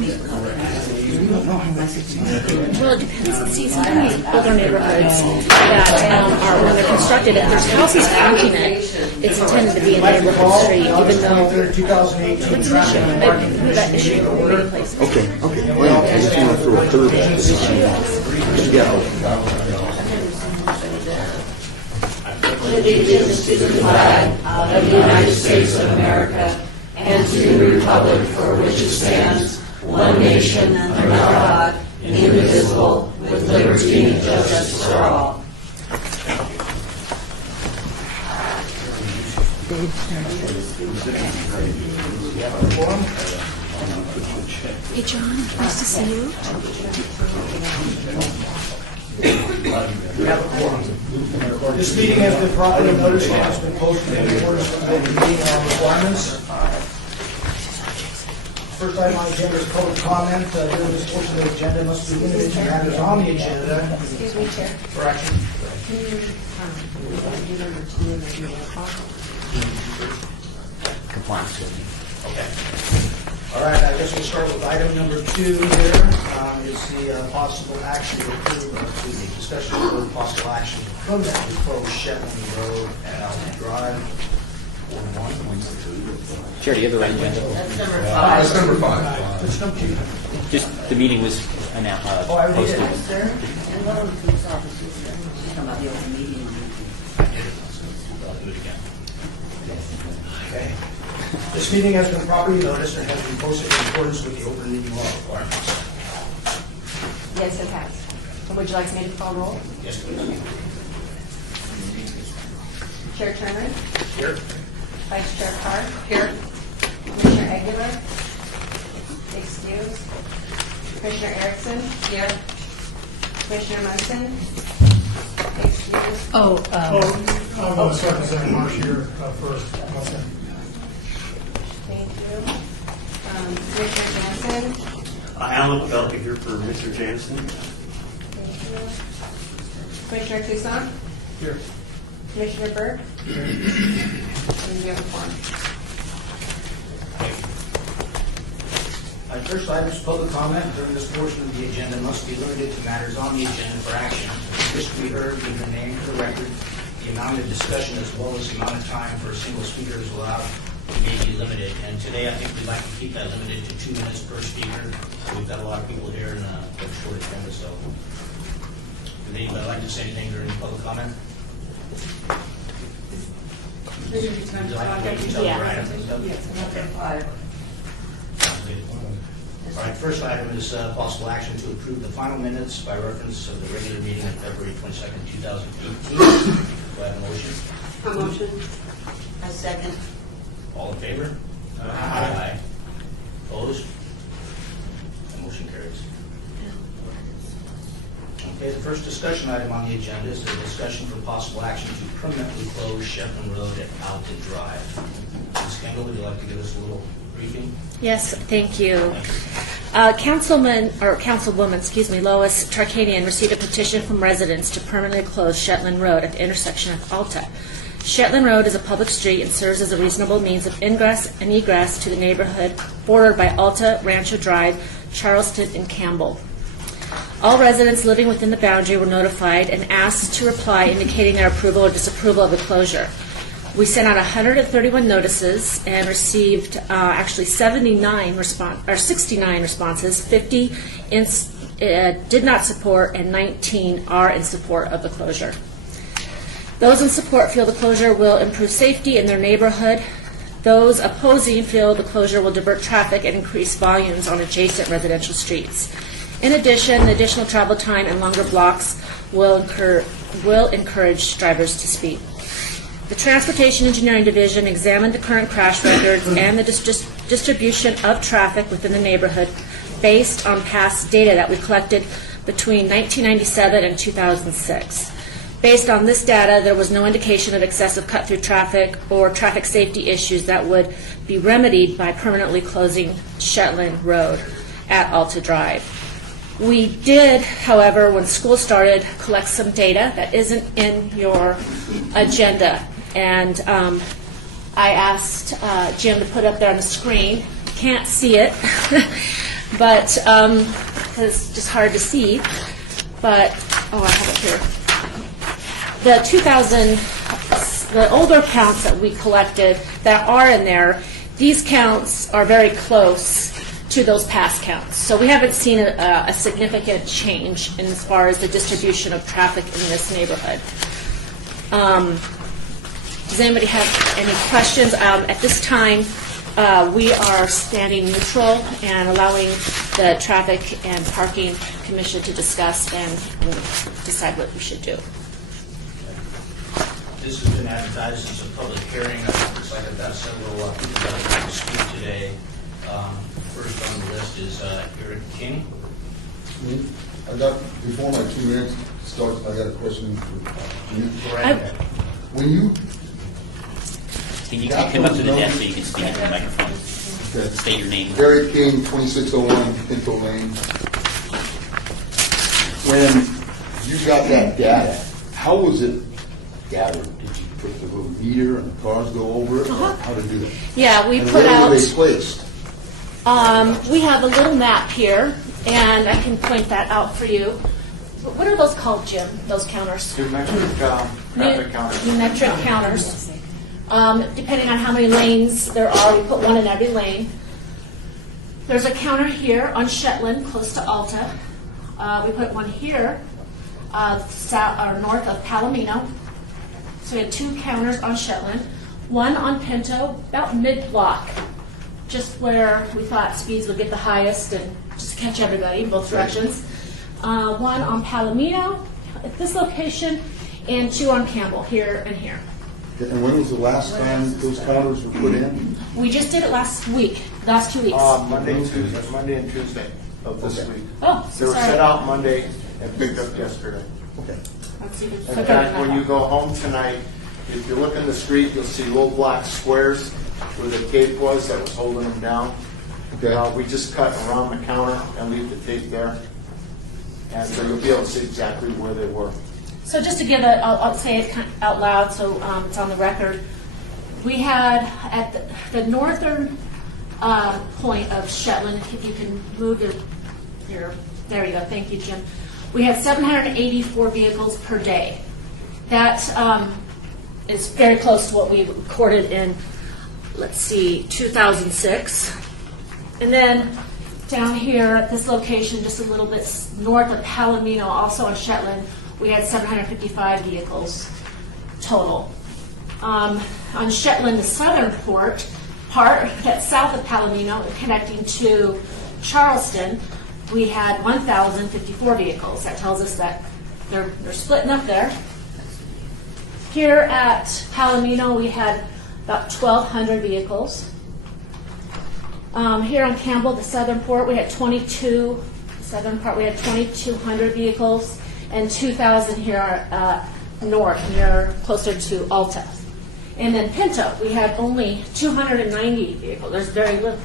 Well, it depends. See, some of these older neighborhoods that are, when they're constructed, if there's houses fronting it, it's intended to be a neighborhood street, even though 2018 it's an issue. That issue in many places. Okay. Well, I just want to throw a third position. Yeah. Allegiance to the flag of the United States of America and to the republic for which it stands, one nation, under God, indivisible, with liberty and justice for all. Hey, John, nice to see you. This meeting has been properly noticed and has been posted in accordance with open meeting law requirements. First item on the agenda is public comment. During this portion of the agenda must be limited to matters on the agenda. Excuse me, Chair. For action. Compliance. Okay. All right, I guess we'll start with item number 2 here. Is the possible action to approve, discussion of possible action to permanently close Shetland Road and Allen Drive. Chair, do you have the right agenda? That's number 5. That's number 5. Which number 2? Just the meeting was announced. Oh, I already did. Posted. Sir, and one of the police officers, she's talking about the open meeting. Okay. This meeting has been properly noticed and has been posted in accordance with the open meeting law requirements. Yes, it has. So would you like me to call roll? Yes, please. Chair Turner? Here. Vice Chair Carr? Here. Commissioner Aguilar? Excused. Commissioner Erickson? Here. Commissioner Munson? Excused. I'm going to represent Marsh here first. Thank you. Commissioner Jansen? Alan Felke here for Mr. Jansen. Thank you. Commissioner Toussaint? Here. Commissioner Burke? And you have a form. First item is public comment. During this portion of the agenda must be limited to matters on the agenda for action. This to be heard in the name for the record. The amount of discussion as well as the amount of time for a single speaker is allowed may be limited. And today I think we'd like to keep that limited to 2 minutes per speaker. We've got a lot of people here in a short agenda, so. Would anybody like to say anything during public comment? Would you like to wait until we're at it? Yes, number 5. All right, first item is possible action to approve the final minutes by reference of the regular meeting of February 22nd, 2018. Do I have a motion? A motion. I second. All in favor? Aye. Opposed? The motion carries. Okay, the first discussion item on the agenda is a discussion for possible action to permanently close Shetland Road at Alton Drive. Ms. Kendall, would you like to give us a little briefing? Yes, thank you. Councilwoman, Lois Tarkanian received a petition from residents to permanently close Shetland Road at the intersection of Alta. Shetland Road is a public street and serves as a reasonable means of ingress and egress to the neighborhood bordered by Alta, Rancho Drive, Charleston, and Campbell. All residents living within the boundary were notified and asked to reply indicating their approval or disapproval of the closure. We sent out 131 notices and received actually 69 responses. 50 did not support and 19 are in support of the closure. Those in support feel the closure will improve safety in their neighborhood. Those opposing feel the closure will divert traffic and increase volumes on adjacent residential streets. In addition, the additional travel time and longer blocks will encourage drivers to speed. The Transportation Engineering Division examined the current crash records and the distribution of traffic within the neighborhood based on past data that we collected between 1997 and 2006. Based on this data, there was no indication of excessive cut-through traffic or traffic safety issues that would be remedied by permanently closing Shetland Road at Alta Drive. We did, however, when school started, collect some data that isn't in your agenda. And I asked Jim to put up there on the screen. Can't see it. but it's just hard to see. But I have it here. The older counts that we collected that are in there, these counts are very close to those past counts. So we haven't seen a significant change in as far as the distribution of traffic in this neighborhood. Does anybody have any questions? At this time, we are standing neutral and allowing the Traffic and Parking Commission to discuss and decide what we should do. This has been advertised as a public hearing. Looks like I've got several people that would like to speak today. First on the list is Eric King. I got, before my 2 minutes starts, I got a question for you. Go right ahead. When you, Can you come up to the desk so you can speak into the microphone? okay, State your name. Eric King, 2601 Pinto Lane. When you got that data, how was it gathered? Did you put the little meter and the cars go over it? Or how to do that? Yeah, we And put where out. were they placed? We have a little map here, and I can point that out for you. What are those called, Jim? Those counters? Metric traffic counters. Metric counters. Depending on how many lanes there are, we put one in every lane. There's a counter here on Shetland, close to Alta. We put one here, south or north of Palomino. So we had 2 counters on Shetland, one on Pinto, about mid-block, just where we thought speeds would get the highest and just catch everybody in both directions. One on Palomino at this location, and 2 on Campbell, here and here. And when was the last time those counters were put in? We just did it last 2 weeks. Monday and Tuesday of this week. Oh, They were sorry. set out Monday and picked up yesterday. Okay. Let's even In quicker fact, than when that. you go home tonight, if you look in the street, you'll see little black squares where the tape was that was holding them down. Okay. We just cut around the counter and leave the tape there. And so you'll be able to see exactly where they were. So just to give I'll say it out loud so it's on the record. We had at the northern point of Shetland, if you can move your, there you go, thank you, Jim. We had 784 vehicles per day. That is very close to what we recorded in, let's see, 2006. And then down here at this location, just a little bit north of Palomino, also on Shetland, we had 755 vehicles total. On Shetland, the southern part that's south of Palomino and connecting to Charleston, we had 1,054 vehicles. That tells us that they're splitting up there. Here at Palomino, we had about 1,200 vehicles. Here on Campbell, the southern port, we had 2,200 vehicles, and 2,000 here north, near closer to Alta. And then Pinto, we had only 290 vehicles. There's very little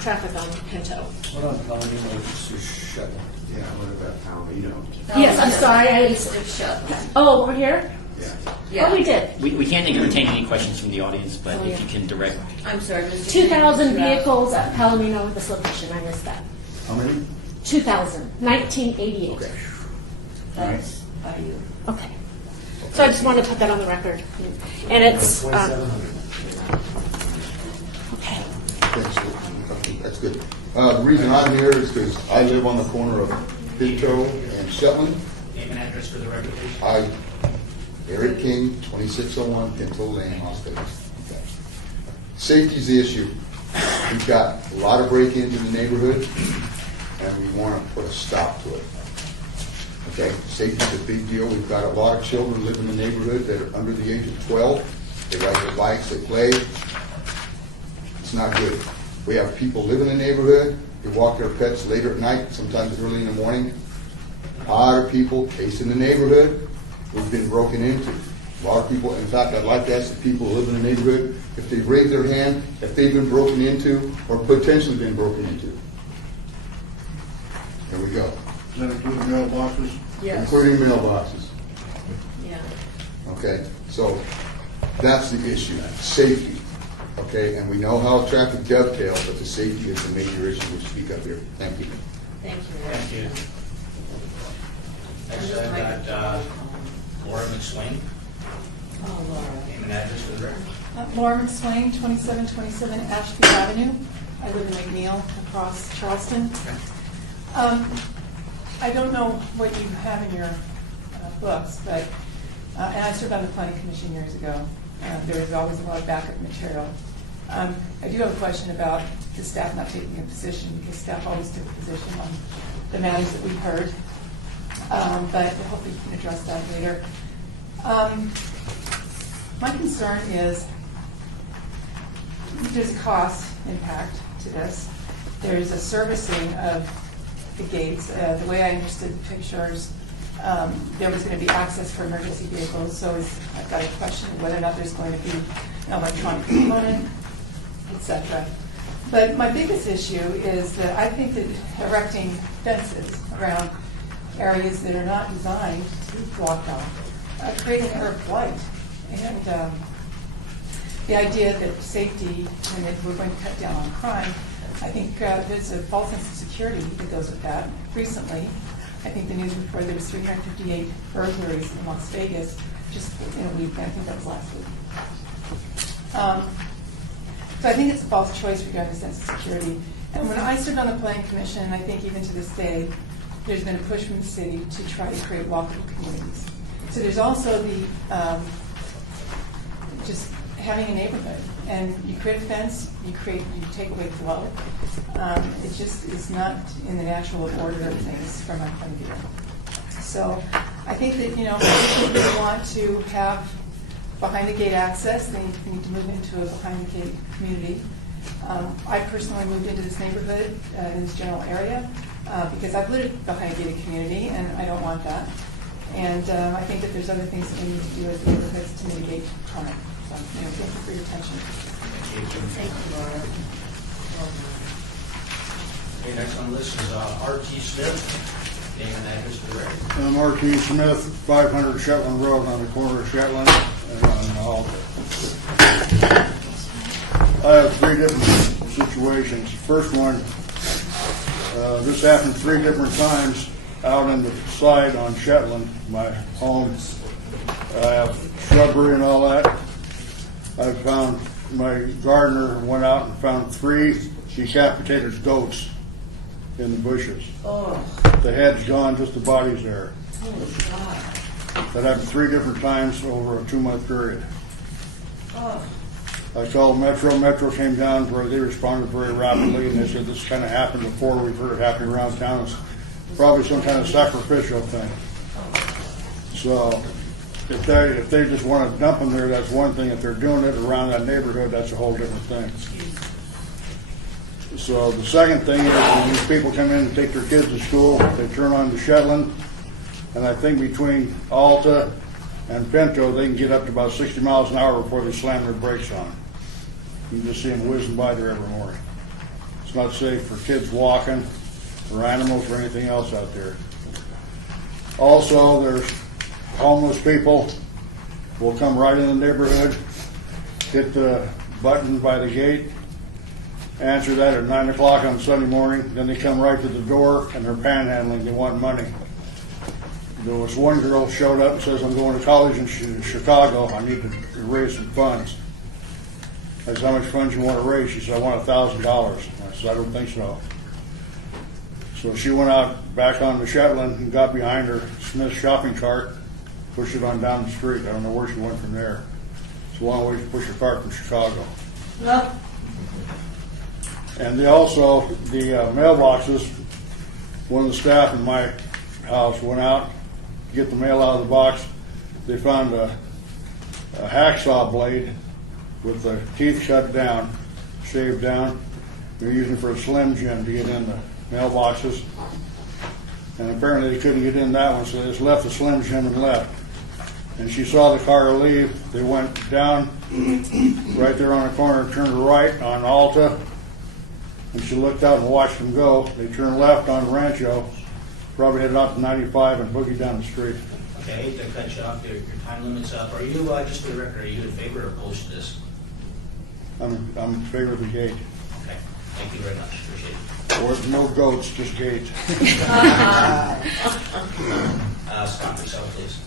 traffic on Pinto. What on Palomino to Shetland? Yeah, what about Palomino? Yes, I'm sorry. Oh, over here? Yeah. Oh, we did. We can't entertain any questions from the audience, but Oh, if yeah. you can direct. I'm sorry, Mr. 2,000 vehicles at Palomino at this location. I missed that. How many? 2,000, 1988. Okay. That's by you. Okay. So I just wanted to put that on the record. And it's, okay. Thanks. That's good. The reason I'm here is because I live on the corner of Pinto and Shetland. Name and address for the record, please. Eric King, 2601 Pinto Lane, Las Vegas. Okay. Safety's the issue. We've got a lot of break-ins in the neighborhood, and we want to put a stop to it. Okay, safety's a big deal. We've got a lot of children live in the neighborhood that are under the age of 12. They ride their bikes, they play. It's not good. We have people live in the neighborhood. They walk their pets later at night, sometimes early in the morning. A lot of people chasing the neighborhood. We've been broken into. A lot of people, in fact, I'd like to ask the people who live in the neighborhood if they've raised their hand, if they've been broken into or potentially been broken into. There we go. Does that include mailboxes? Including mailboxes. Yeah. Okay, so that's the issue, safety. Okay, and we know how traffic dovetails, but the safety is the major issue. We speak up here. Thank you. Thank you. Thank you. Next, I've got Laura McSwain. Name and address for the record. Laura McSwain, 2727 Ashby Avenue. I live in McNeil, across Charleston. I don't know what you have in your books, but, and I served on the planning commission years ago. There was always a lot of backup material. I do have a question about the staff not taking a position, because staff always took a position on the matters that we've heard. But hopefully you can address that later. My concern is there's a cost impact to this. There's a servicing of the gates. The way I understood the pictures, there was going to be access for emergency vehicles, so I've got a question of whether or not there's going to be an electronic component, etc. But my biggest issue is that I think that erecting fences around areas that are not designed to block off create an air of flight. And the idea that safety and that we're going to cut down on crime, I think there's a false sense of security that goes with that. Recently, I think the news reported there was 358 burglaries in Las Vegas just in a week. I think that was last week. So I think it's a false choice regarding a sense of security. And when I stood on the planning commission, I think even to this day, there's been a push from the city to try to create walkable communities. So there's also the just having a neighborhood, and you create a fence, you take away flow. It just is not in the natural order of things from my point of view. So I think that, if we want to have behind the gate access, then we need to move into a behind the gate community. I personally moved into this neighborhood in this general area because I've lived behind a gated community, and I don't want that. And I think that there's other things that we need to do as neighborhoods to mitigate crime. So, thank you for your attention. Thank you, Laura. Okay, next on the list is R.T. Smith. Name and address for the record. I'm R.T. Smith, 500 Shetland Road on the corner of Shetland and on Alta. I have three different situations. First one, this happened 3 different times out in the side on Shetland, my home. I have shrubbery and all that. I found my gardener went out and found 3 decapitated goats in the bushes. Oh, The head's gone, just the body's there. holy God. That happened 3 different times over a 2-month period. Oh, I called Metro. Metro came down where they responded very rapidly, and they said this kind of happened before. We've heard it happening around town. It's probably some kind of sacrificial thing. So if they just want to dump them there, that's one thing. If they're doing it around that neighborhood, that's a whole different thing. So the second thing is when these people come in and take their kids to school, they turn on the Shetland, and I think between Alta and Pinto, they can get up to about 60 miles an hour before they slam their brakes on. You can just see them whizzing by there every morning. It's not safe for kids walking or animals or anything else out there. Also, there's homeless people will come right in the neighborhood, hit the button by the gate, answer that at 9 o'clock on Sunday morning, then they come right to the door and they're panhandling, they want money. There was one girl showed up and says, I'm going to college in Chicago, I need to raise some funds. I said, how much funds you want to raise? She said, I want $1,000. I said, I don't think so. So she went out back on the Shetland and got behind her Smith shopping cart, pushed it on down the street. I don't know where she went from there. It's a long way to push a cart from Chicago. no. And also, the mailboxes, one of the staff in my house went out to get the mail out of the box. They found a hacksaw blade with the teeth cut down, shaved down. They're using it for a Slim Jim to get in the mailboxes. And apparently they couldn't get in that one, so they just left the Slim Jim and left. And she saw the car leave. They went down right there on the corner, turned right on Alta. And she looked out and watched them go. They turned left on Rancho, probably headed out to 95 and boogied down the street. Okay, I hate to cut you off there. Your time limit's up. Are you, just for the record, are you in favor or opposed to this? I'm in favor of the gate. Okay, thank you very much, appreciate it. Or no goats, just gate. Scott Purcell, please.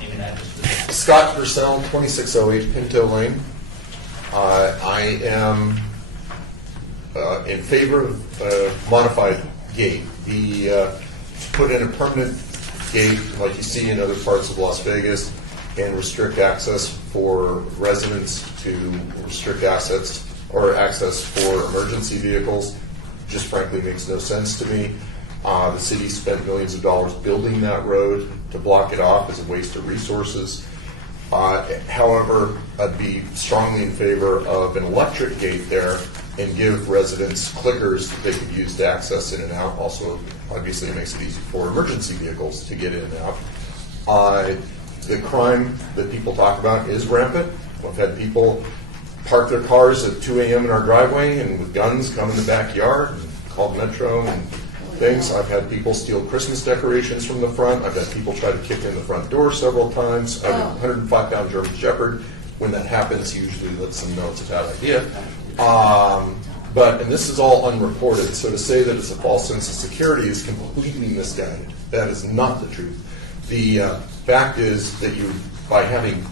Name and address, please. Scott Purcell, 2608 Pinto Lane. I am in favor of a modified gate. Put in a permanent gate like you see in other parts of Las Vegas and restrict access for residents, to restrict access for emergency vehicles. Just frankly makes no sense to me. The city spent millions of dollars building that road. To block it off is a waste of resources. However, I'd be strongly in favor of an electric gate there and give residents clickers that they could use to access in and out. Also, obviously, it makes it easy for emergency vehicles to get in and out. The crime that people talk about is rampant. I've had people park their cars at 2 a.m. in our driveway and with guns come in the backyard and call Metro and things. I've had people steal Christmas decorations from the front. I've had people try to kick in the front door several times. I have a 105-pound German Shepherd. When that happens, he usually lets them know it's a bad idea. And this is all unreported, so to say that it's a false sense of security is completely misguided. That is not the truth. The fact is that by having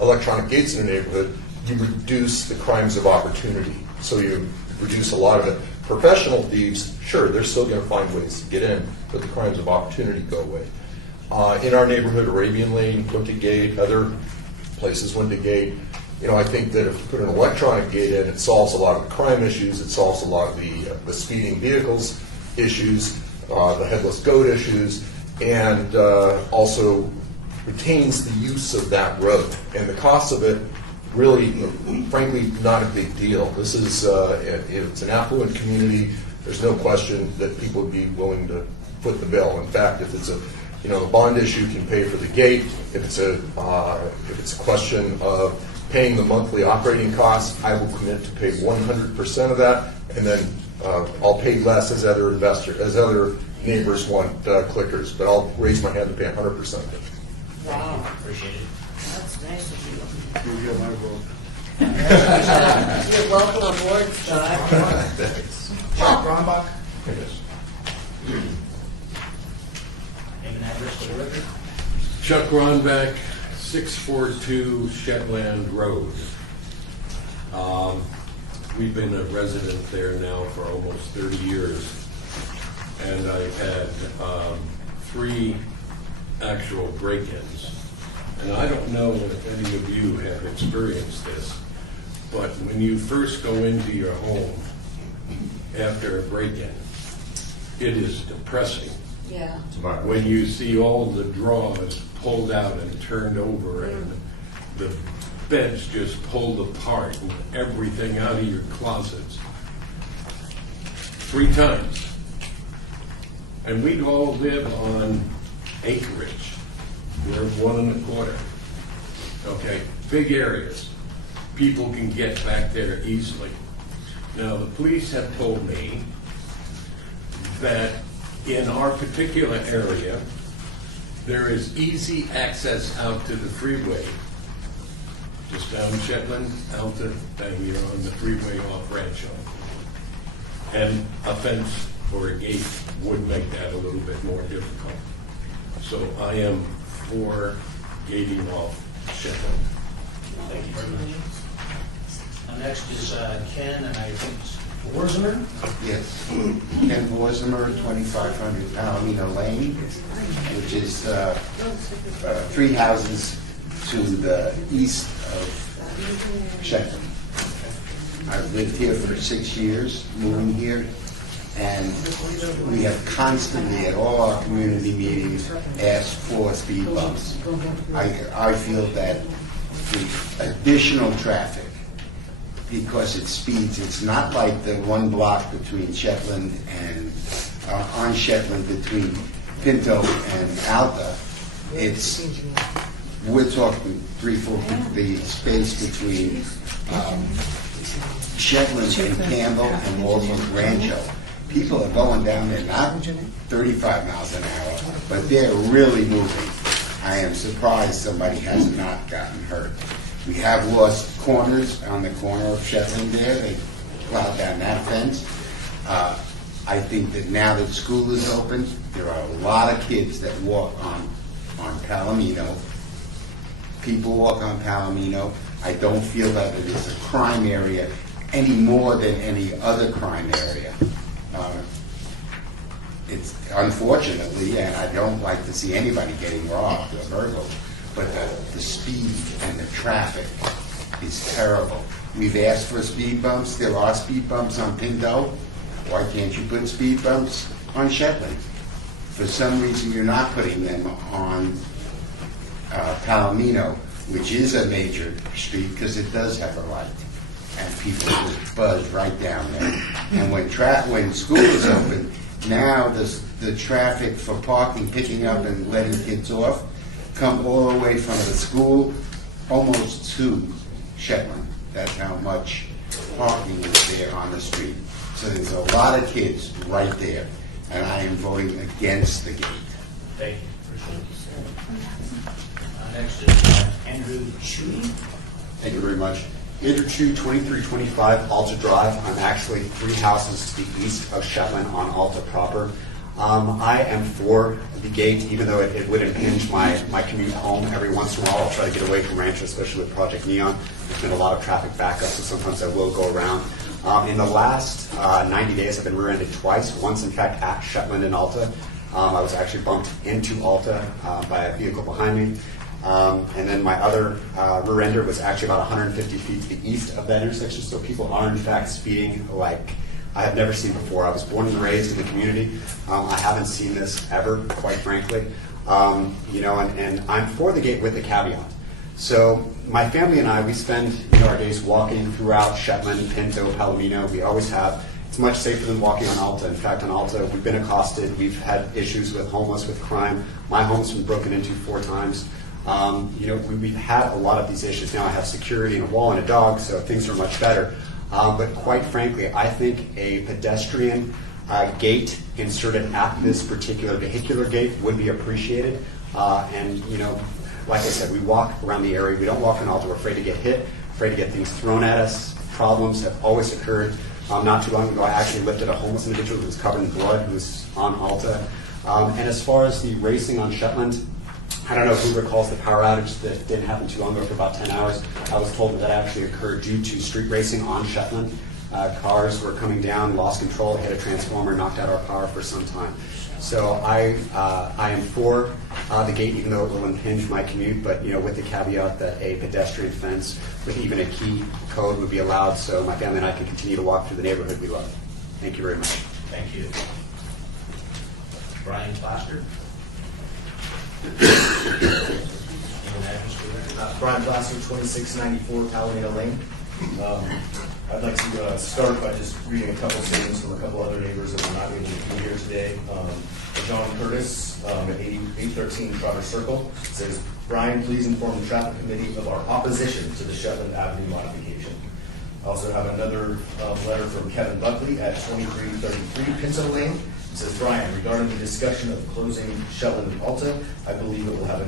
electronic gates in a neighborhood, you reduce the crimes of opportunity. So you reduce a lot of it. Professional thieves, sure, they're still going to find ways to get in, but the crimes of opportunity go away. In our neighborhood, Arabian Lane went to gate, other places went to gate. I think that if you put an electronic gate in, it solves a lot of the crime issues, it solves a lot of the speeding vehicles issues, the headless goat issues, and also retains the use of that road. And the cost of it, really, frankly, not a big deal. This is, it's an affluent community. There's no question that people would be willing to foot the bill. In fact, if it's the bond issue can pay for the gate. If it's a question of paying the monthly operating costs, I will commit to pay 100% of that, and then I'll pay less as other neighbors want clickers, but I'll raise my hand to pay 100% of it. Wow. Appreciate it. That's nice of you. You get my vote. You're welcome aboard, Scott. Chuck Rombach. Yes. Name and address for the record. Chuck Ronback, 642 Shetland Road. We've been a resident there now for almost 30 years, and I've had 3 actual break-ins. And I don't know if any of you have experienced this, but when you first go into your home after a break-in, it is depressing. Yeah. When you see all the drawers pulled out and turned over and the beds just pulled apart and everything out of your closets. 3 times. And we'd all live on acreage. We're 1 1/4. Okay, big areas. People can get back there easily. Now, the police have told me that in our particular area, there is easy access out to the freeway. Just down Shetland, out to, you're on the freeway off Rancho. And a fence or a gate would make that a little bit more difficult. So I am for gating off Shetland. Thank you very much. Next is Ken, and I think it's Worzimer. Yes, Ken Worzimer, 2500 Palomino Lane, which is 3 houses to the east of Shetland. I've lived here for 6 years, moving here, and we have constantly, at all our community meetings, asked for speed bumps. I feel that the additional traffic, because it speeds, it's not like the 1 block between Shetland and, on Shetland between Pinto and Alta. We're talking 3/4 the space between Shetland and Campbell and Waltham Rancho. People are going down there, not 35 miles an hour, but they're really moving. I am surprised somebody has not gotten hurt. We have lost corners on the corner of Shetland there. They plowed down that fence. I think that now that school is open, there are a lot of kids that walk on Palomino. People walk on Palomino. I don't feel that it is a crime area any more than any other crime area. It's unfortunately, and I don't like to see anybody getting robbed or burgled, but the speed and the traffic is terrible. We've asked for speed bumps. There are speed bumps on Pinto. Why can't you put speed bumps on Shetland? For some reason, you're not putting them on Palomino, which is a major street because it does have a light, and people just buzz right down there. And when school is open, now the traffic for parking, picking up and letting kids off, come all the way from the school almost to Shetland. That's how much parking is there on the street. So there's a lot of kids right there, and I am voting against the gate. Thank you. Next is Andrew Chu. Thank you very much. Andrew Chu, 2325 Alta Drive. I'm actually 3 houses to the east of Shetland on Alta proper. I am for the gate, even though it would impinge my commute home every once in a while. I'll try to get away from Rancho, especially with Project Neon. There's been a lot of traffic backup, so sometimes I will go around. In the last 90 days, I've been rear-ended twice. Once, in fact, at Shetland and Alta. I was actually bumped into Alta by a vehicle behind me. And then my other rear-ender was actually about 150 feet to the east of that intersection. So people are, in fact, speeding like I have never seen before. I was born and raised in the community. I haven't seen this ever, quite frankly. And I'm for the gate with the caveat. So my family and I, we spend our days walking throughout Shetland, Pinto, Palomino. We always have. It's much safer than walking on Alta. In fact, on Alta, we've been accosted. We've had issues with homeless, with crime. My home's been broken into 4 times. We've had a lot of these issues. Now I have security and a wall and a dog, so things are much better. But quite frankly, I think a pedestrian gate inserted at this particular vehicular gate would be appreciated. Like I said, we walk around the area. We don't walk on Alta. We're afraid to get hit, afraid to get things thrown at us. Problems have always occurred. Not too long ago, I actually lifted a homeless individual who was covered in blood, who was on Alta. And as far as the racing on Shetland, I don't know who recalls the power outage that didn't happen too long ago for about 10 hours. I was told that actually occurred due to street racing on Shetland. Cars were coming down, lost control, hit a transformer, knocked out our power for some time. So I am for the gate, even though it will impinge my commute, but with the caveat that a pedestrian fence with even a key code would be allowed, so my family and I can continue to walk through the neighborhood we love. Thank you very much. Thank you. Brian Plaster. Brian Plaster, 2694 Palomino Lane. I'd like to start by just reading a couple statements from a couple other neighbors that were not able to be here today. John Curtis at 813 Trotter Circle says, Brian, please inform the traffic committee of our opposition to the Shetland Avenue modification. I also have another letter from Kevin Buckley at 2333 Pinto Lane. It says, Brian, regarding the discussion of closing Shetland and Alta, I believe it will have a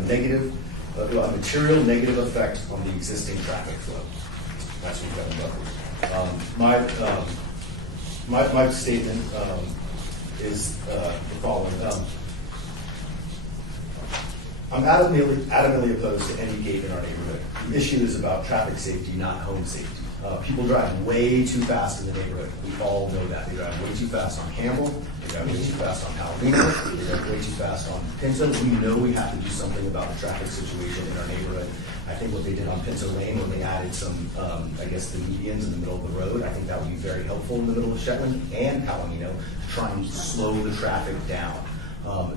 material negative effect on the existing traffic flow. That's from Kevin Buckley. My statement is the following. I'm adamantly opposed to any gate in our neighborhood. The issue is about traffic safety, not home safety. People drive way too fast in the neighborhood. We all know that. They drive way too fast on Campbell. They drive way too fast on Palomino. They drive way too fast on Pinto. We know we have to do something about the traffic situation in our neighborhood. I think what they did on Pinto Lane when they added some, the medians in the middle of the road, I think that would be very helpful in the middle of Shetland and Palomino to try and slow the traffic down.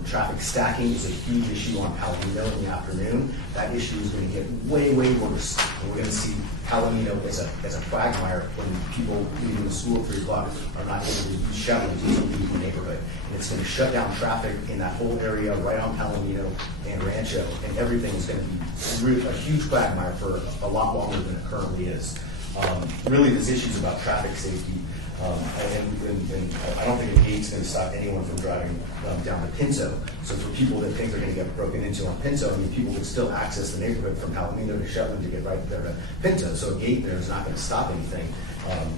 Traffic stacking is a huge issue on Palomino in the afternoon. That issue is going to get way, way worse. And we're going to see Palomino as a quagmire when people leaving the school at 3 o'clock are not able to use Shetland to leave the neighborhood. And it's going to shut down traffic in that whole area right on Palomino and Rancho, and everything is going to be a huge quagmire for a lot longer than it currently is. Really, this issue is about traffic safety. And I don't think a gate gate's going to stop anyone from driving down to Pinto. So for people that think they're going to get broken into on Pinto, I mean, people would still access the neighborhood from Palomino to Shetland to get right there to Pinto. So a gate there is not going to stop anything.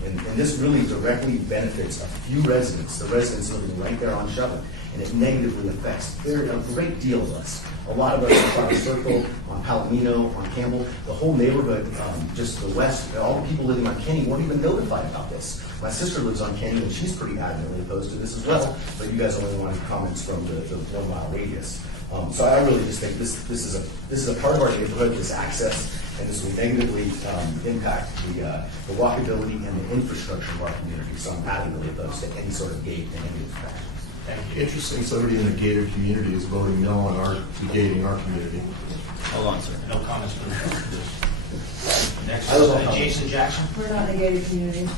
And this really directly benefits a few residents, the residents living right there on Shetland, and it negatively affects a great deal of us. A lot of us on Trotter Circle, on Palomino, on Campbell, the whole neighborhood, just the west, all the people living on Kenny weren't even notified about this. My sister lives on Kenny, and she's pretty adamantly opposed to this as well, but you guys only wanted comments from the 1 mile radius. So I really just think this is a part of our neighborhood, this access, and this will negatively impact the walkability and the infrastructure of our community. So I'm adamantly opposed to any sort of gate in any of the fashions. Thank you. Interesting, somebody in the gated community is voting no on gating our community. Hold on, sir. No comments from the Next I was is Jason Jackson. We're not in a gated community.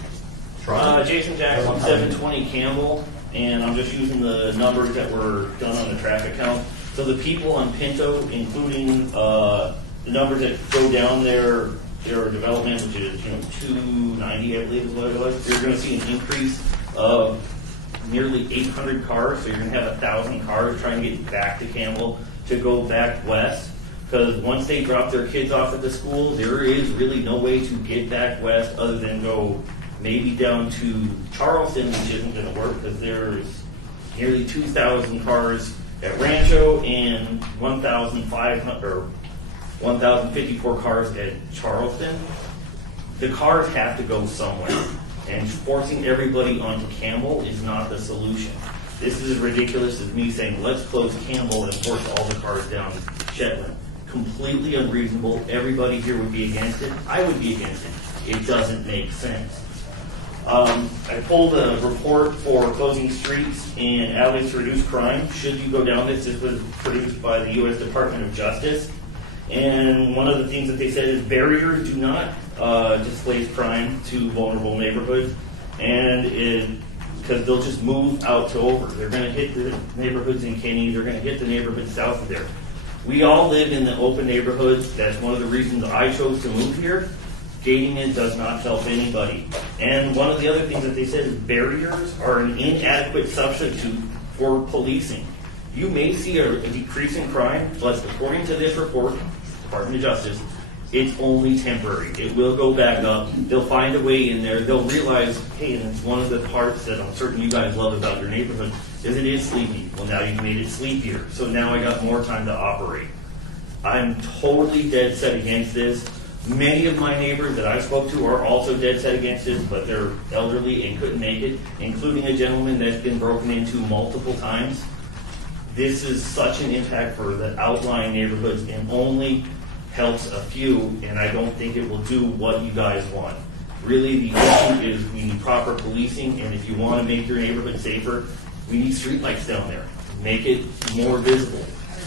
Jason Jackson, 720 Campbell, and I'm just using the numbers that were done on the traffic count. So the people on Pinto, including the numbers that go down their development, which is 290, I believe is what it was, you're going to see an increase of nearly 800 cars. So you're going to have 1,000 cars trying to get back to Campbell to go back west. Because once they drop their kids off at the school, there is really no way to get back west other than go maybe down to Charleston, which isn't going to work because there's nearly 2,000 cars at Rancho and 1,054 cars at Charleston. The cars have to go somewhere, and forcing everybody onto Campbell is not the solution. This is as ridiculous as me saying, let's close Campbell and force all the cars down to Shetland. Completely unreasonable. Everybody here would be against it. I would be against it. It doesn't make sense. I pulled a report for closing streets and alleys to reduce crime. Should you go down this was produced by the U.S. Department of Justice. And one of the things that they said is barriers do not displace crime to vulnerable neighborhoods. And because they'll just move out to over. They're going to hit the neighborhoods in Kenny. They're going to hit the neighborhoods south of there. We all live in the open neighborhoods. That's one of the reasons I chose to move here. Gating it does not help anybody. And one of the other things that they said is barriers are an inadequate substitute for policing. You may see a decrease in crime, but according to this report, Department of Justice, it's only temporary. It will go back up. They'll find a way in there. They'll realize, hey, and it's one of the parts that I'm certain you guys love about your neighborhood, is it is sleepy. Well, now you've made it sleepier. So now I got more time to operate. I'm totally dead set against this. Many of my neighbors that I spoke to are also dead set against this, but they're elderly and couldn't make it, including a gentleman that's been broken into multiple times. This is such an impact for the outlying neighborhoods and only helps a few, and I don't think it will do what you guys want. Really, the issue is we need proper policing, and if you want to make your neighborhood safer, we need streetlights down there. Make it more visible.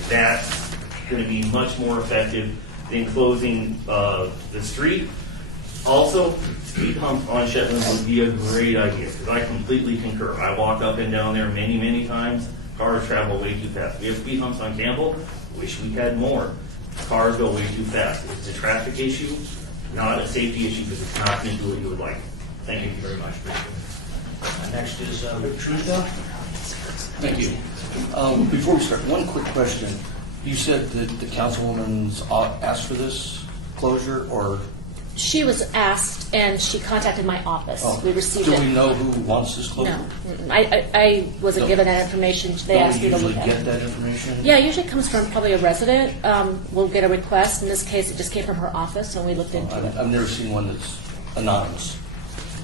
That's going to be much more effective than closing the street. Also, speed humps on Shetland would be a great idea, because I completely concur. I walk up and down there many, many times. Cars travel way too fast. We have speed humps on Campbell. Wish we had more. Cars go way too fast. It's a traffic issue, not a safety issue, because it's not going to do what you would like. Thank you very much. Next is Rick Truesdale. Thank you. Before we start, one quick question. You said that the councilwoman's asked for this closure, or? She was asked, and she contacted my office. We received it. Do we know who wants this closure? No. I wasn't given that information. They asked me to look at it. Do we usually get that information? Yeah, it usually comes from probably a resident. We'll get a request. In this case, it just came from her office, and we looked into it. I've never seen one that's anonymous.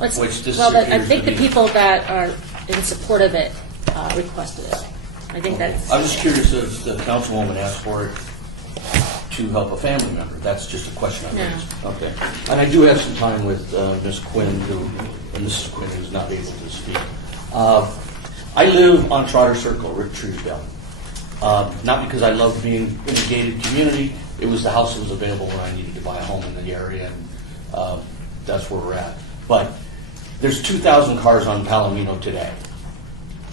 I think the people that are in support of it requested it. I think that's. I'm just curious if the councilwoman asked for it to help a family member. That's just a question I raised. Okay. And I do have some time with Ms. Quinn, and Mrs. Quinn, who's not able to speak. I live on Trotter Circle, Rick Truesdale. Not because I love being in a gated community. It was the house that was available when I needed to buy a home in the area, and that's where we're at. But there's 2,000 cars on Palomino today.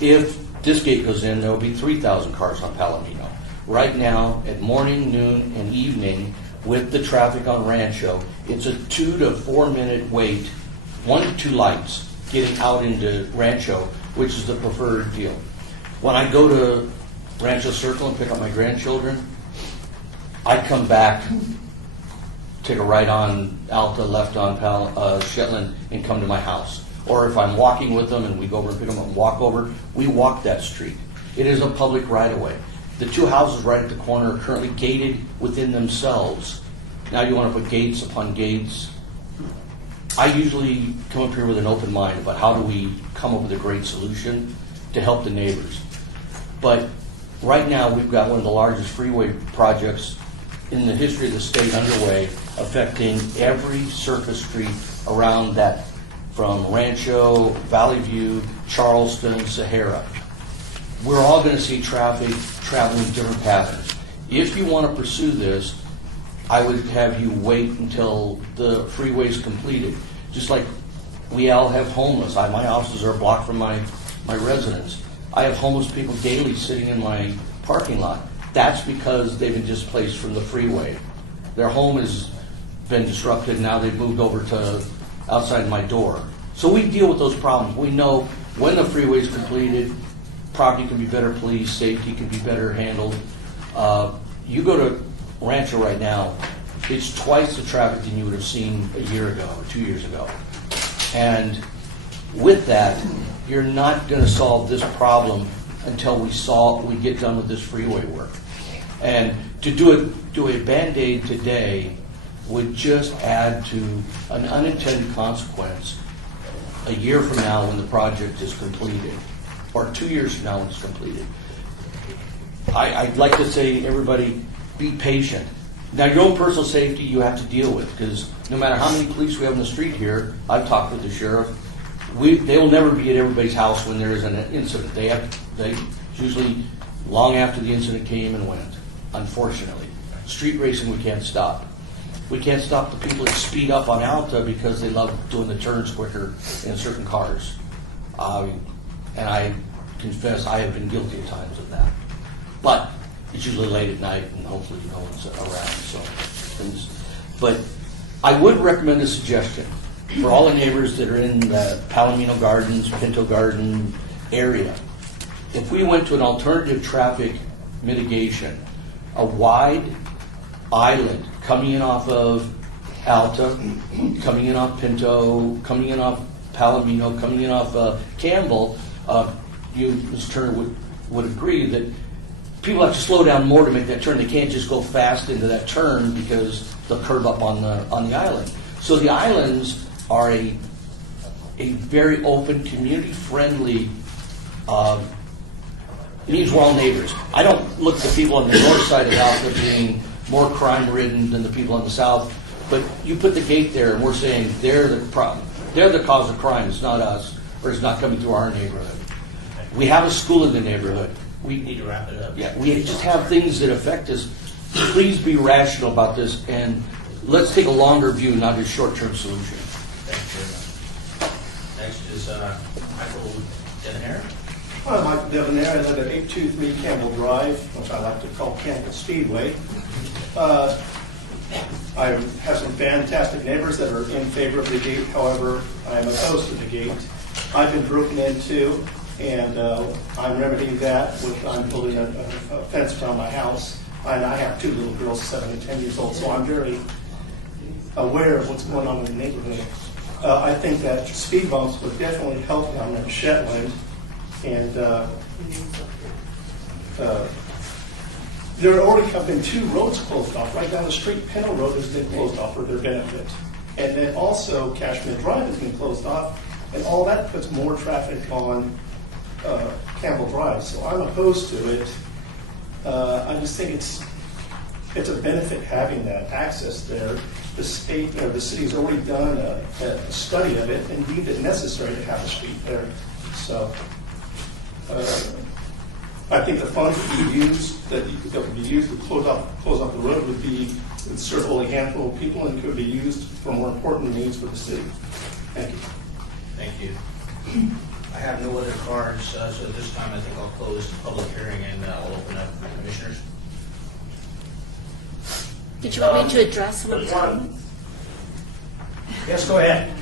If this gate goes in, there will be 3,000 cars on Palomino. Right now, at morning, noon, and evening, with the traffic on Rancho, it's a 2 to 4 minute wait, 1 to 2 lights, getting out into Rancho which is the preferred deal. When I go to Rancho Circle and pick up my grandchildren, I come back, take a right on Alta, left on Shetland, and come to my house. Or if I'm walking with them and we go over and pick them up and walk over, we walk that street. It is a public right-of-way. The two houses right at the corner are currently gated within themselves. Now you want to put gates upon gates. I usually come up here with an open mind about how do we come up with a great solution to help the neighbors. But right now, we've got one of the largest freeway projects in the history of the state underway, affecting every surface street around that, from Rancho, Valley View, Charleston, Sahara. We're all going to see traffic traveling different patterns. If you want to pursue this, I would have you wait until the freeway is completed. Just like we all have homeless. My houses are blocked from my residence. I have homeless people daily sitting in my parking lot. That's because they've been displaced from the freeway. Their home has been disrupted. Now they've moved over to outside my door. So we deal with those problems. We know when the freeway is completed, property can be better policed, safety can be better handled. You go to Rancho right now, it's twice the traffic than you would have seen a year ago or 2 years ago. And with that, you're not going to solve this problem until we get done with this freeway work. And to do a Band-Aid today would just add to an unintended consequence a year from now when the project is completed, or 2 years from now when it's completed. I'd like to say to everybody, be patient. Now, your own personal safety you have to deal with, because no matter how many police we have in the street here, I've talked with the sheriff, they will never be at everybody's house when there is an incident. They usually long after the incident came and went, unfortunately. Street racing we can't stop. We can't stop the people that speed up on Alta because they love doing the turns quicker in certain cars. And I confess I have been guilty at times of that. But it's usually late at night and hopefully no one's around. But I would recommend a suggestion for all the neighbors that are in the Palomino Gardens, Pinto Garden area. If we went to an alternative traffic mitigation, a wide island coming in off of Alta, coming in off Pinto, coming in off Palomino, coming in off Campbell, you, Mr. Turner, would agree that people have to slow down more to make that turn. They can't just go fast into that turn because they'll curve up on the island. So the islands are a very open, community-friendly, means we're all neighbors. I don't look at the people on the north side of Alta being more crime-ridden than the people on the south, but you put the gate there and we're saying they're the problem. They're the cause of crime. It's not us, or it's not coming through our neighborhood. We have a school in the neighborhood. We need to wrap it up. Yeah, we just have things that affect us. Please be rational about this, and let's take a longer view, not a short-term solution. Thank you very much. Next is Michael Devenere. Hi, Michael Devenere. I live at 823 Campbell Drive, which I like to call Campbell Speedway. I have some fantastic neighbors that are in favor of the gate. However, I am opposed to the gate. I've been broken into, and I'm remedying that with I'm building a fence around my house. And I have two little girls, 7 and 10 years old, so I'm very aware of what's going on in the neighborhood. I think that speed bumps would definitely help down there in Shetland. And there already have been 2 roads closed off. Right down the street, Pinto Road has been closed off for their benefit. And then also Cashmere Drive has been closed off. And all that puts more traffic on Campbell Drive. So I'm opposed to it. I just think it's a benefit having that access there. The state, the city's already done a study of it and deemed it necessary to have a street there. So I think the funds that would be used to close off the road would serve only a handful of people and could be used for more important needs for the city. Thank you. Thank you. I have no other cards, so at this time I think I'll close the public hearing and I'll open up the commissioners. Did you want me to address some of the comments? Yes, go ahead.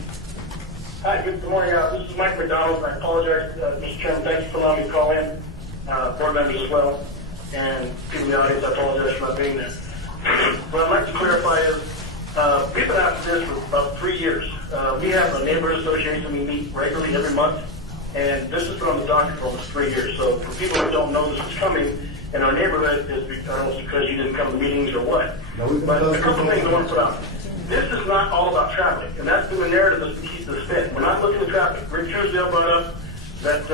Hi, good morning. This is Mike McDonald. I apologize, Mr. Chairman. Thank you for allowing me to call in. Board members as well. And people in the audience, I apologize for not being there. What I'd like to clarify is we've been after this for about 3 years. We have a neighborhood association we meet regularly every month. And this has been on the docket for almost 3 years. So for people that don't know this is coming in our neighborhood, I don't know if it's because you didn't come to meetings or what. But a couple of things I want to put out. This is not all about traffic, and that's been the narrative that keeps the spin. We're not looking at traffic. Rick Truesdale brought up that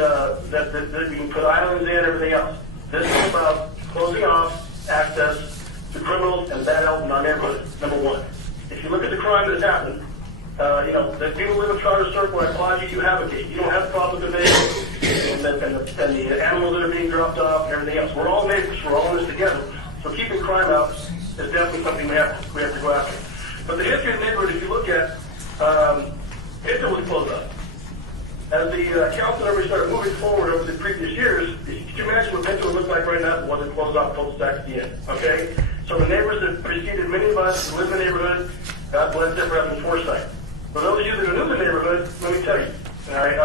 we can put islands in and everything else. This is about closing off access to criminals and bad elves in our neighborhood, number one. If you look at the crime that has happened, the people live in Charter Circle, I applaud you, you have a gate. You don't have a problem with the neighbors and the animals that are being dropped off and everything else. We're all neighbors. We're all in this together. So keeping crime out is definitely something we have to go after. But the history of the neighborhood, if you look at, it was closed up. As the council members started moving forward over the previous years, can you imagine what Pinto looked like right now if it wasn't closed off cul-de-sac at the end, okay? So the neighbors that preceded many of us who live in the neighborhood, God bless them for having foresight. For those of you that are new to the neighborhood, let me tell you, all right, I